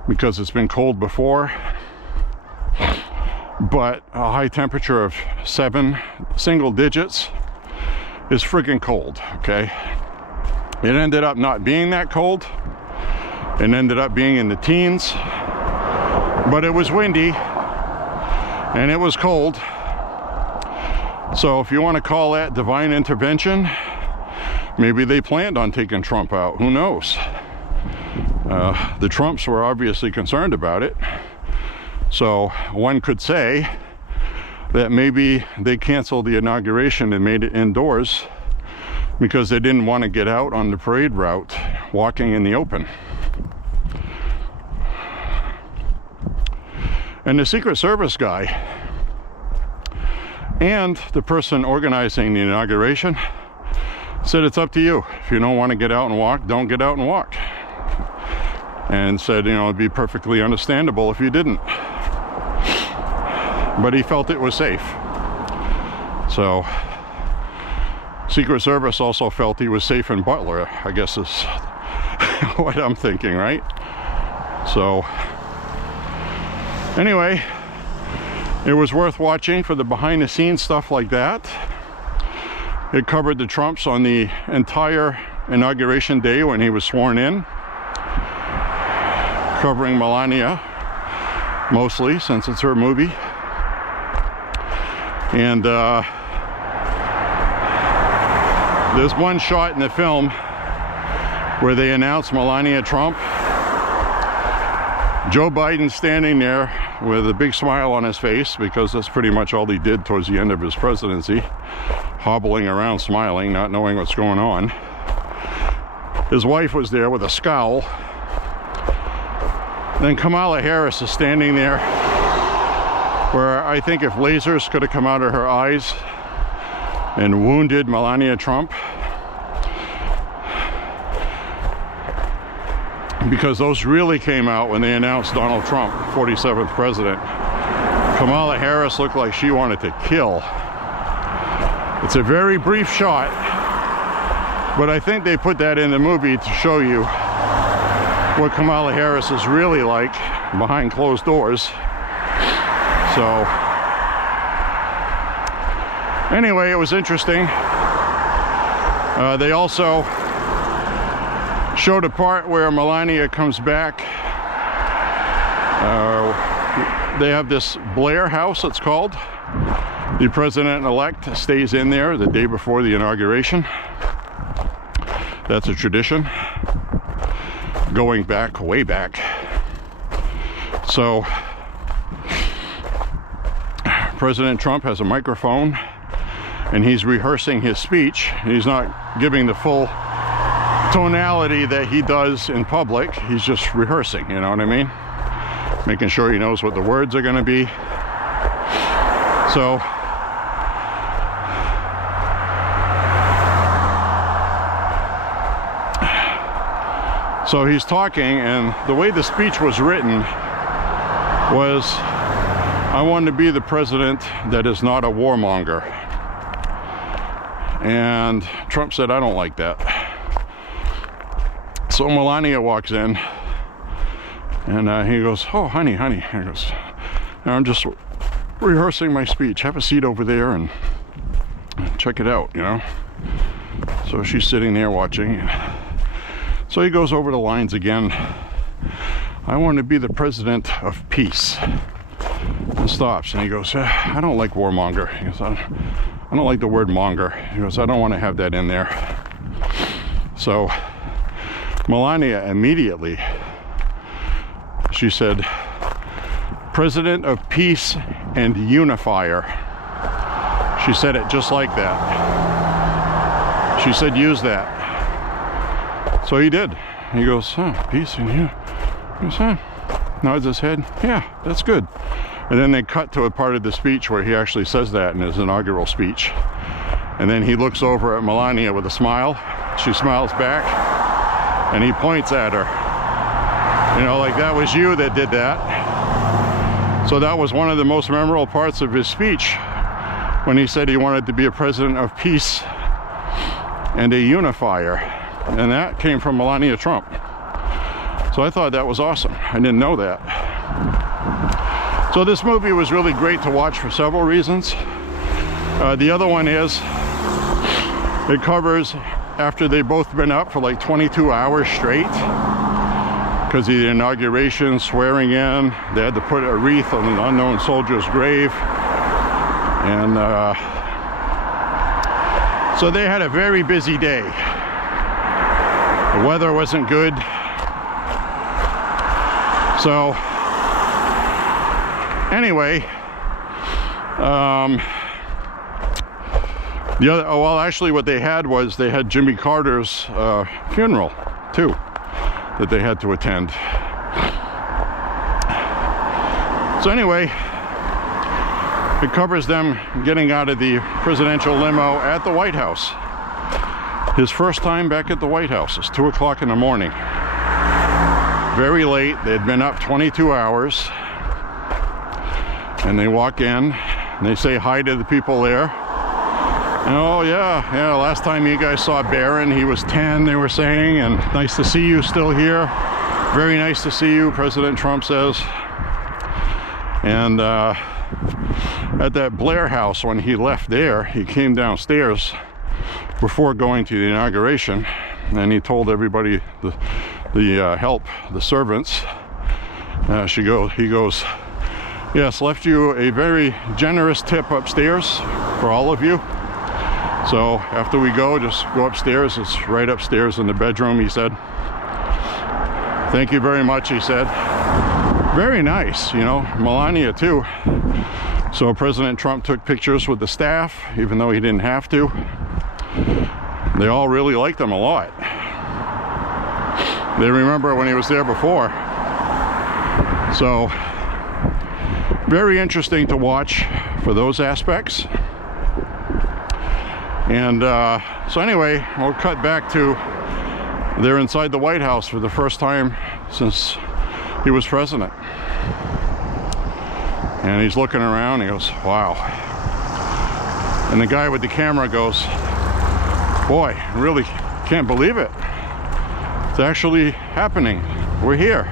because it's been cold before. But a high temperature of 7 single digits is freaking cold, okay? It ended up not being that cold. It ended up being in the teens, but it was windy and it was cold. So if you want to call that divine intervention, maybe they planned on taking Trump out. Who knows? The Trumps were obviously concerned about it. So one could say that maybe they canceled the inauguration and made it indoors because they didn't want to get out on the parade route walking in the open. And the Secret Service guy and the person organizing the inauguration said, it's up to you. If you don't want to get out and walk, don't get out and walk. And said, you know, it'd be perfectly understandable if you didn't. But he felt it was safe. So Secret Service also felt he was safe in Butler, I guess is what I'm thinking, right? So anyway, it was worth watching for the behind the scenes stuff like that. It covered the Trumps on the entire inauguration day when he was sworn in, covering Melania mostly, since it's her movie. And there's one shot in the film where they announce Melania Trump. Joe Biden standing there with a big smile on his face, because that's pretty much all he did towards the end of his presidency, hobbling around smiling, not knowing what's going on. His wife was there with a scowl. Then Kamala Harris is standing there, where I think if lasers could have come out of her eyes and wounded Melania Trump, because those really came out when they announced Donald Trump 47th president. Kamala Harris looked like she wanted to kill. It's a very brief shot, but I think they put that in the movie to show you what Kamala Harris is really like behind closed doors. So anyway, it was interesting. They also showed a part where Melania comes back. They have this Blair House, it's called. The president-elect stays in there the day before the inauguration. That's a tradition, going back, way back. So President Trump has a microphone and he's rehearsing his speech. He's not giving the full tonality that he does in public. He's just rehearsing, you know what I mean? Making sure he knows what the words are going to be. So he's talking, and the way the speech was written was, I want to be the president that is not a warmonger. And Trump said, I don't like that. So Melania walks in, and he goes, oh, honey. He goes, I'm just rehearsing my speech. Have a seat over there and check it out, you know. So she's sitting there watching. So he goes over the lines again. I want to be the president of peace. And stops, and he goes, I don't like warmonger. He goes, I don't like the word monger. He goes, I don't want to have that in there. So Melania immediately, she said, president of peace and unifier. She said it just like that. She said, use that. So he did. He goes, peace and you. He goes, nods his head. Yeah, that's good. And then they cut to a part of the speech where he actually says that in his inaugural speech. And then he looks over at Melania with a smile. She smiles back, and he points at her. You know, like that was you that did that. So that was one of the most memorable parts of his speech, when he said he wanted to be a president of peace and a unifier. And that came from Melania Trump. So I thought that was awesome. I didn't know that. So this movie was really great to watch for several reasons. The other one is, it covers after they've both been up for like 22 hours straight because of the inauguration, swearing in. They had to put a wreath on an unknown soldier's grave. And So they had a very busy day. The weather wasn't good. So anyway, well, actually what they had was they had Jimmy Carter's funeral too that they had to attend. So anyway, it covers them getting out of the presidential limo at the White House. His first time back at the White House. It's 2 o'clock in the morning. Very late. They'd been up 22 hours. And they walk in and they say hi to the people there. And, oh yeah, last time you guys saw Barron, he was 10, they were saying, and nice to see you still here. Very nice to see you, President Trump says. And at that Blair House, when he left there, he came downstairs before going to the inauguration, and he told everybody, the help, the servants, he goes, yes, left you a very generous tip upstairs for all of you. So after we go, just go upstairs. It's right upstairs in the bedroom, he said. Thank you very much, he said. Very nice, you know, Melania too. So President Trump took pictures with the staff, even though he didn't have to. They all really liked him a lot. They remember when he was there before. So very interesting to watch for those aspects. And so anyway, we'll cut back to they're inside the White House for the first time since he was president. And he's looking around, he goes, wow. And the guy with the camera goes, boy, I really can't believe it. It's actually happening. We're here.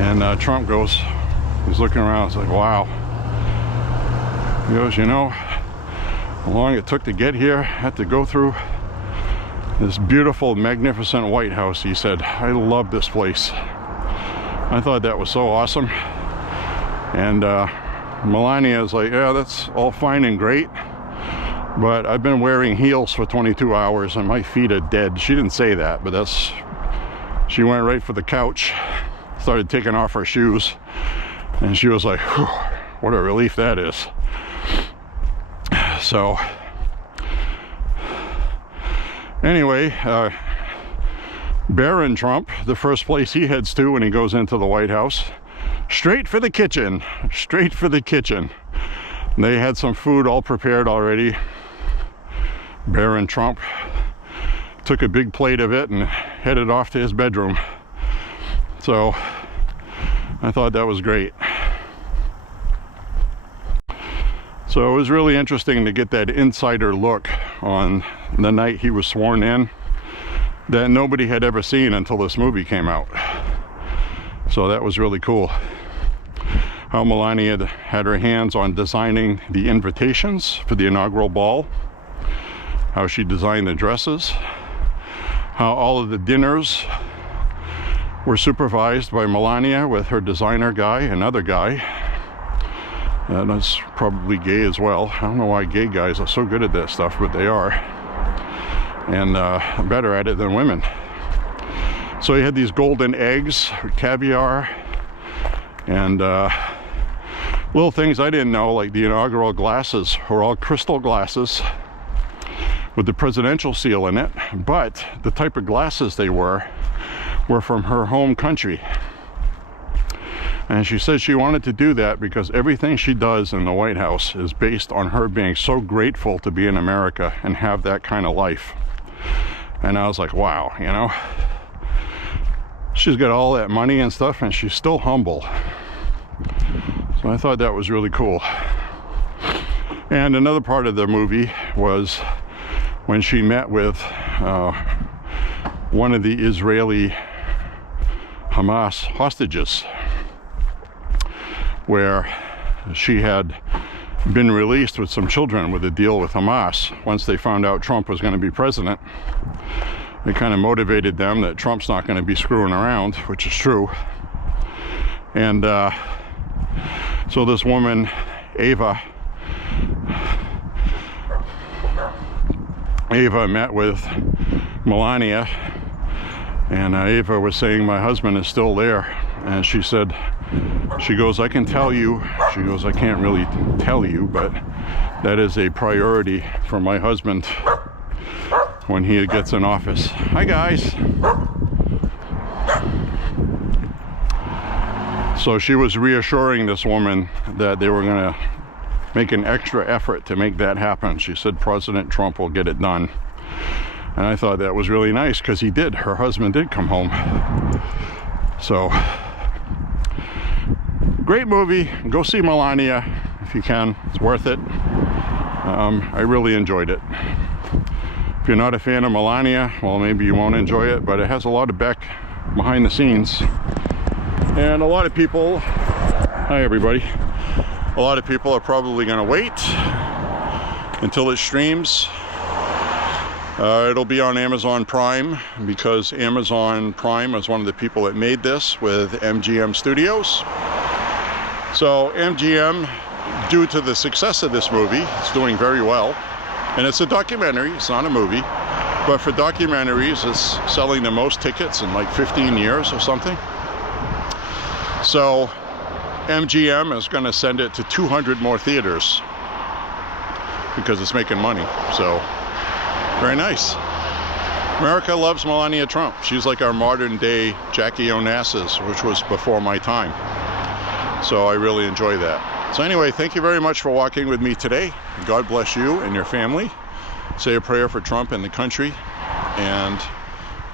And Trump goes, he's looking around, it's like, wow. He goes, you know, how long it took to get here, had to go through this beautiful, magnificent White House. He said, I love this place. I thought that was so awesome. And Melania is like, yeah, that's all fine and great, but I've been wearing heels for 22 hours and my feet are dead. She didn't say that, but she went right for the couch, started taking off her shoes, and she was like, whew, what a relief that is. So anyway, Barron Trump, the first place he heads to when he goes into the White House, straight for the kitchen. They had some food all prepared already. Barron Trump took a big plate of it and headed off to his bedroom. So I thought that was great. So it was really interesting to get that insider look on the night he was sworn in that nobody had ever seen until this movie came out. So that was really cool. How Melania had her hands on designing the invitations for the inaugural ball. How she designed the dresses. How all of the dinners were supervised by Melania with her designer guy, another guy. That's probably gay as well. I don't know why gay guys are so good at that stuff, but they are. And better at it than women. So he had these golden eggs, caviar, and little things I didn't know, like the inaugural glasses were all crystal glasses with the presidential seal in it, but the type of glasses they were from her home country. And she said she wanted to do that because everything she does in the White House is based on her being so grateful to be in America and have that kind of life. And I was like, wow, you know, she's got all that money and stuff and she's still humble. So I thought that was really cool. And another part of the movie was when she met with one of the Israeli Hamas hostages, where she had been released with some children with a deal with Hamas. Once they found out Trump was going to be president, it kind of motivated them that Trump's not going to be screwing around, which is true. And so this woman, Ava, Ava met with Melania, and Ava was saying my husband is still there, and she said, she goes, I can tell you, she goes, I can't really tell you, but that is a priority for my husband when he gets in office. Hi guys. So she was reassuring this woman that they were going to make an extra effort to make that happen. She said President Trump will get it done. And I thought that was really nice, because he did. Her husband did come home. So, great movie. Go see Melania if you can. It's worth it. I really enjoyed it. If you're not a fan of Melania, well, maybe you won't enjoy it, but it has a lot of behind the scenes. And a lot of people, hi everybody, a lot of people are probably going to wait until it streams. It'll be on Amazon Prime, because Amazon Prime is one of the people that made this with MGM Studios. So MGM, due to the success of this movie, it's doing very well. And it's a documentary, it's not a movie. But for documentaries, it's selling the most tickets in like 15 years or something. So MGM is going to send it to 200 more theaters because it's making money. So very nice. America loves Melania Trump. She's like our modern day Jackie Onassis, which was before my time. So I really enjoy that. So anyway, thank you very much for walking with me today. God bless you and your family. Say a prayer for Trump and the country, and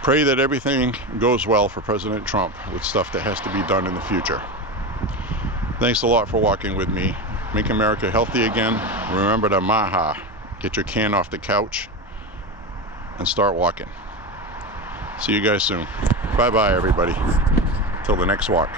pray that everything goes well for President Trump with stuff that has to be done in the future. Thanks a lot for walking with me. Make America healthy again. Remember to MAHA. Get your can off the couch and start walking. See you guys soon. Bye-bye, everybody. Till the next walk.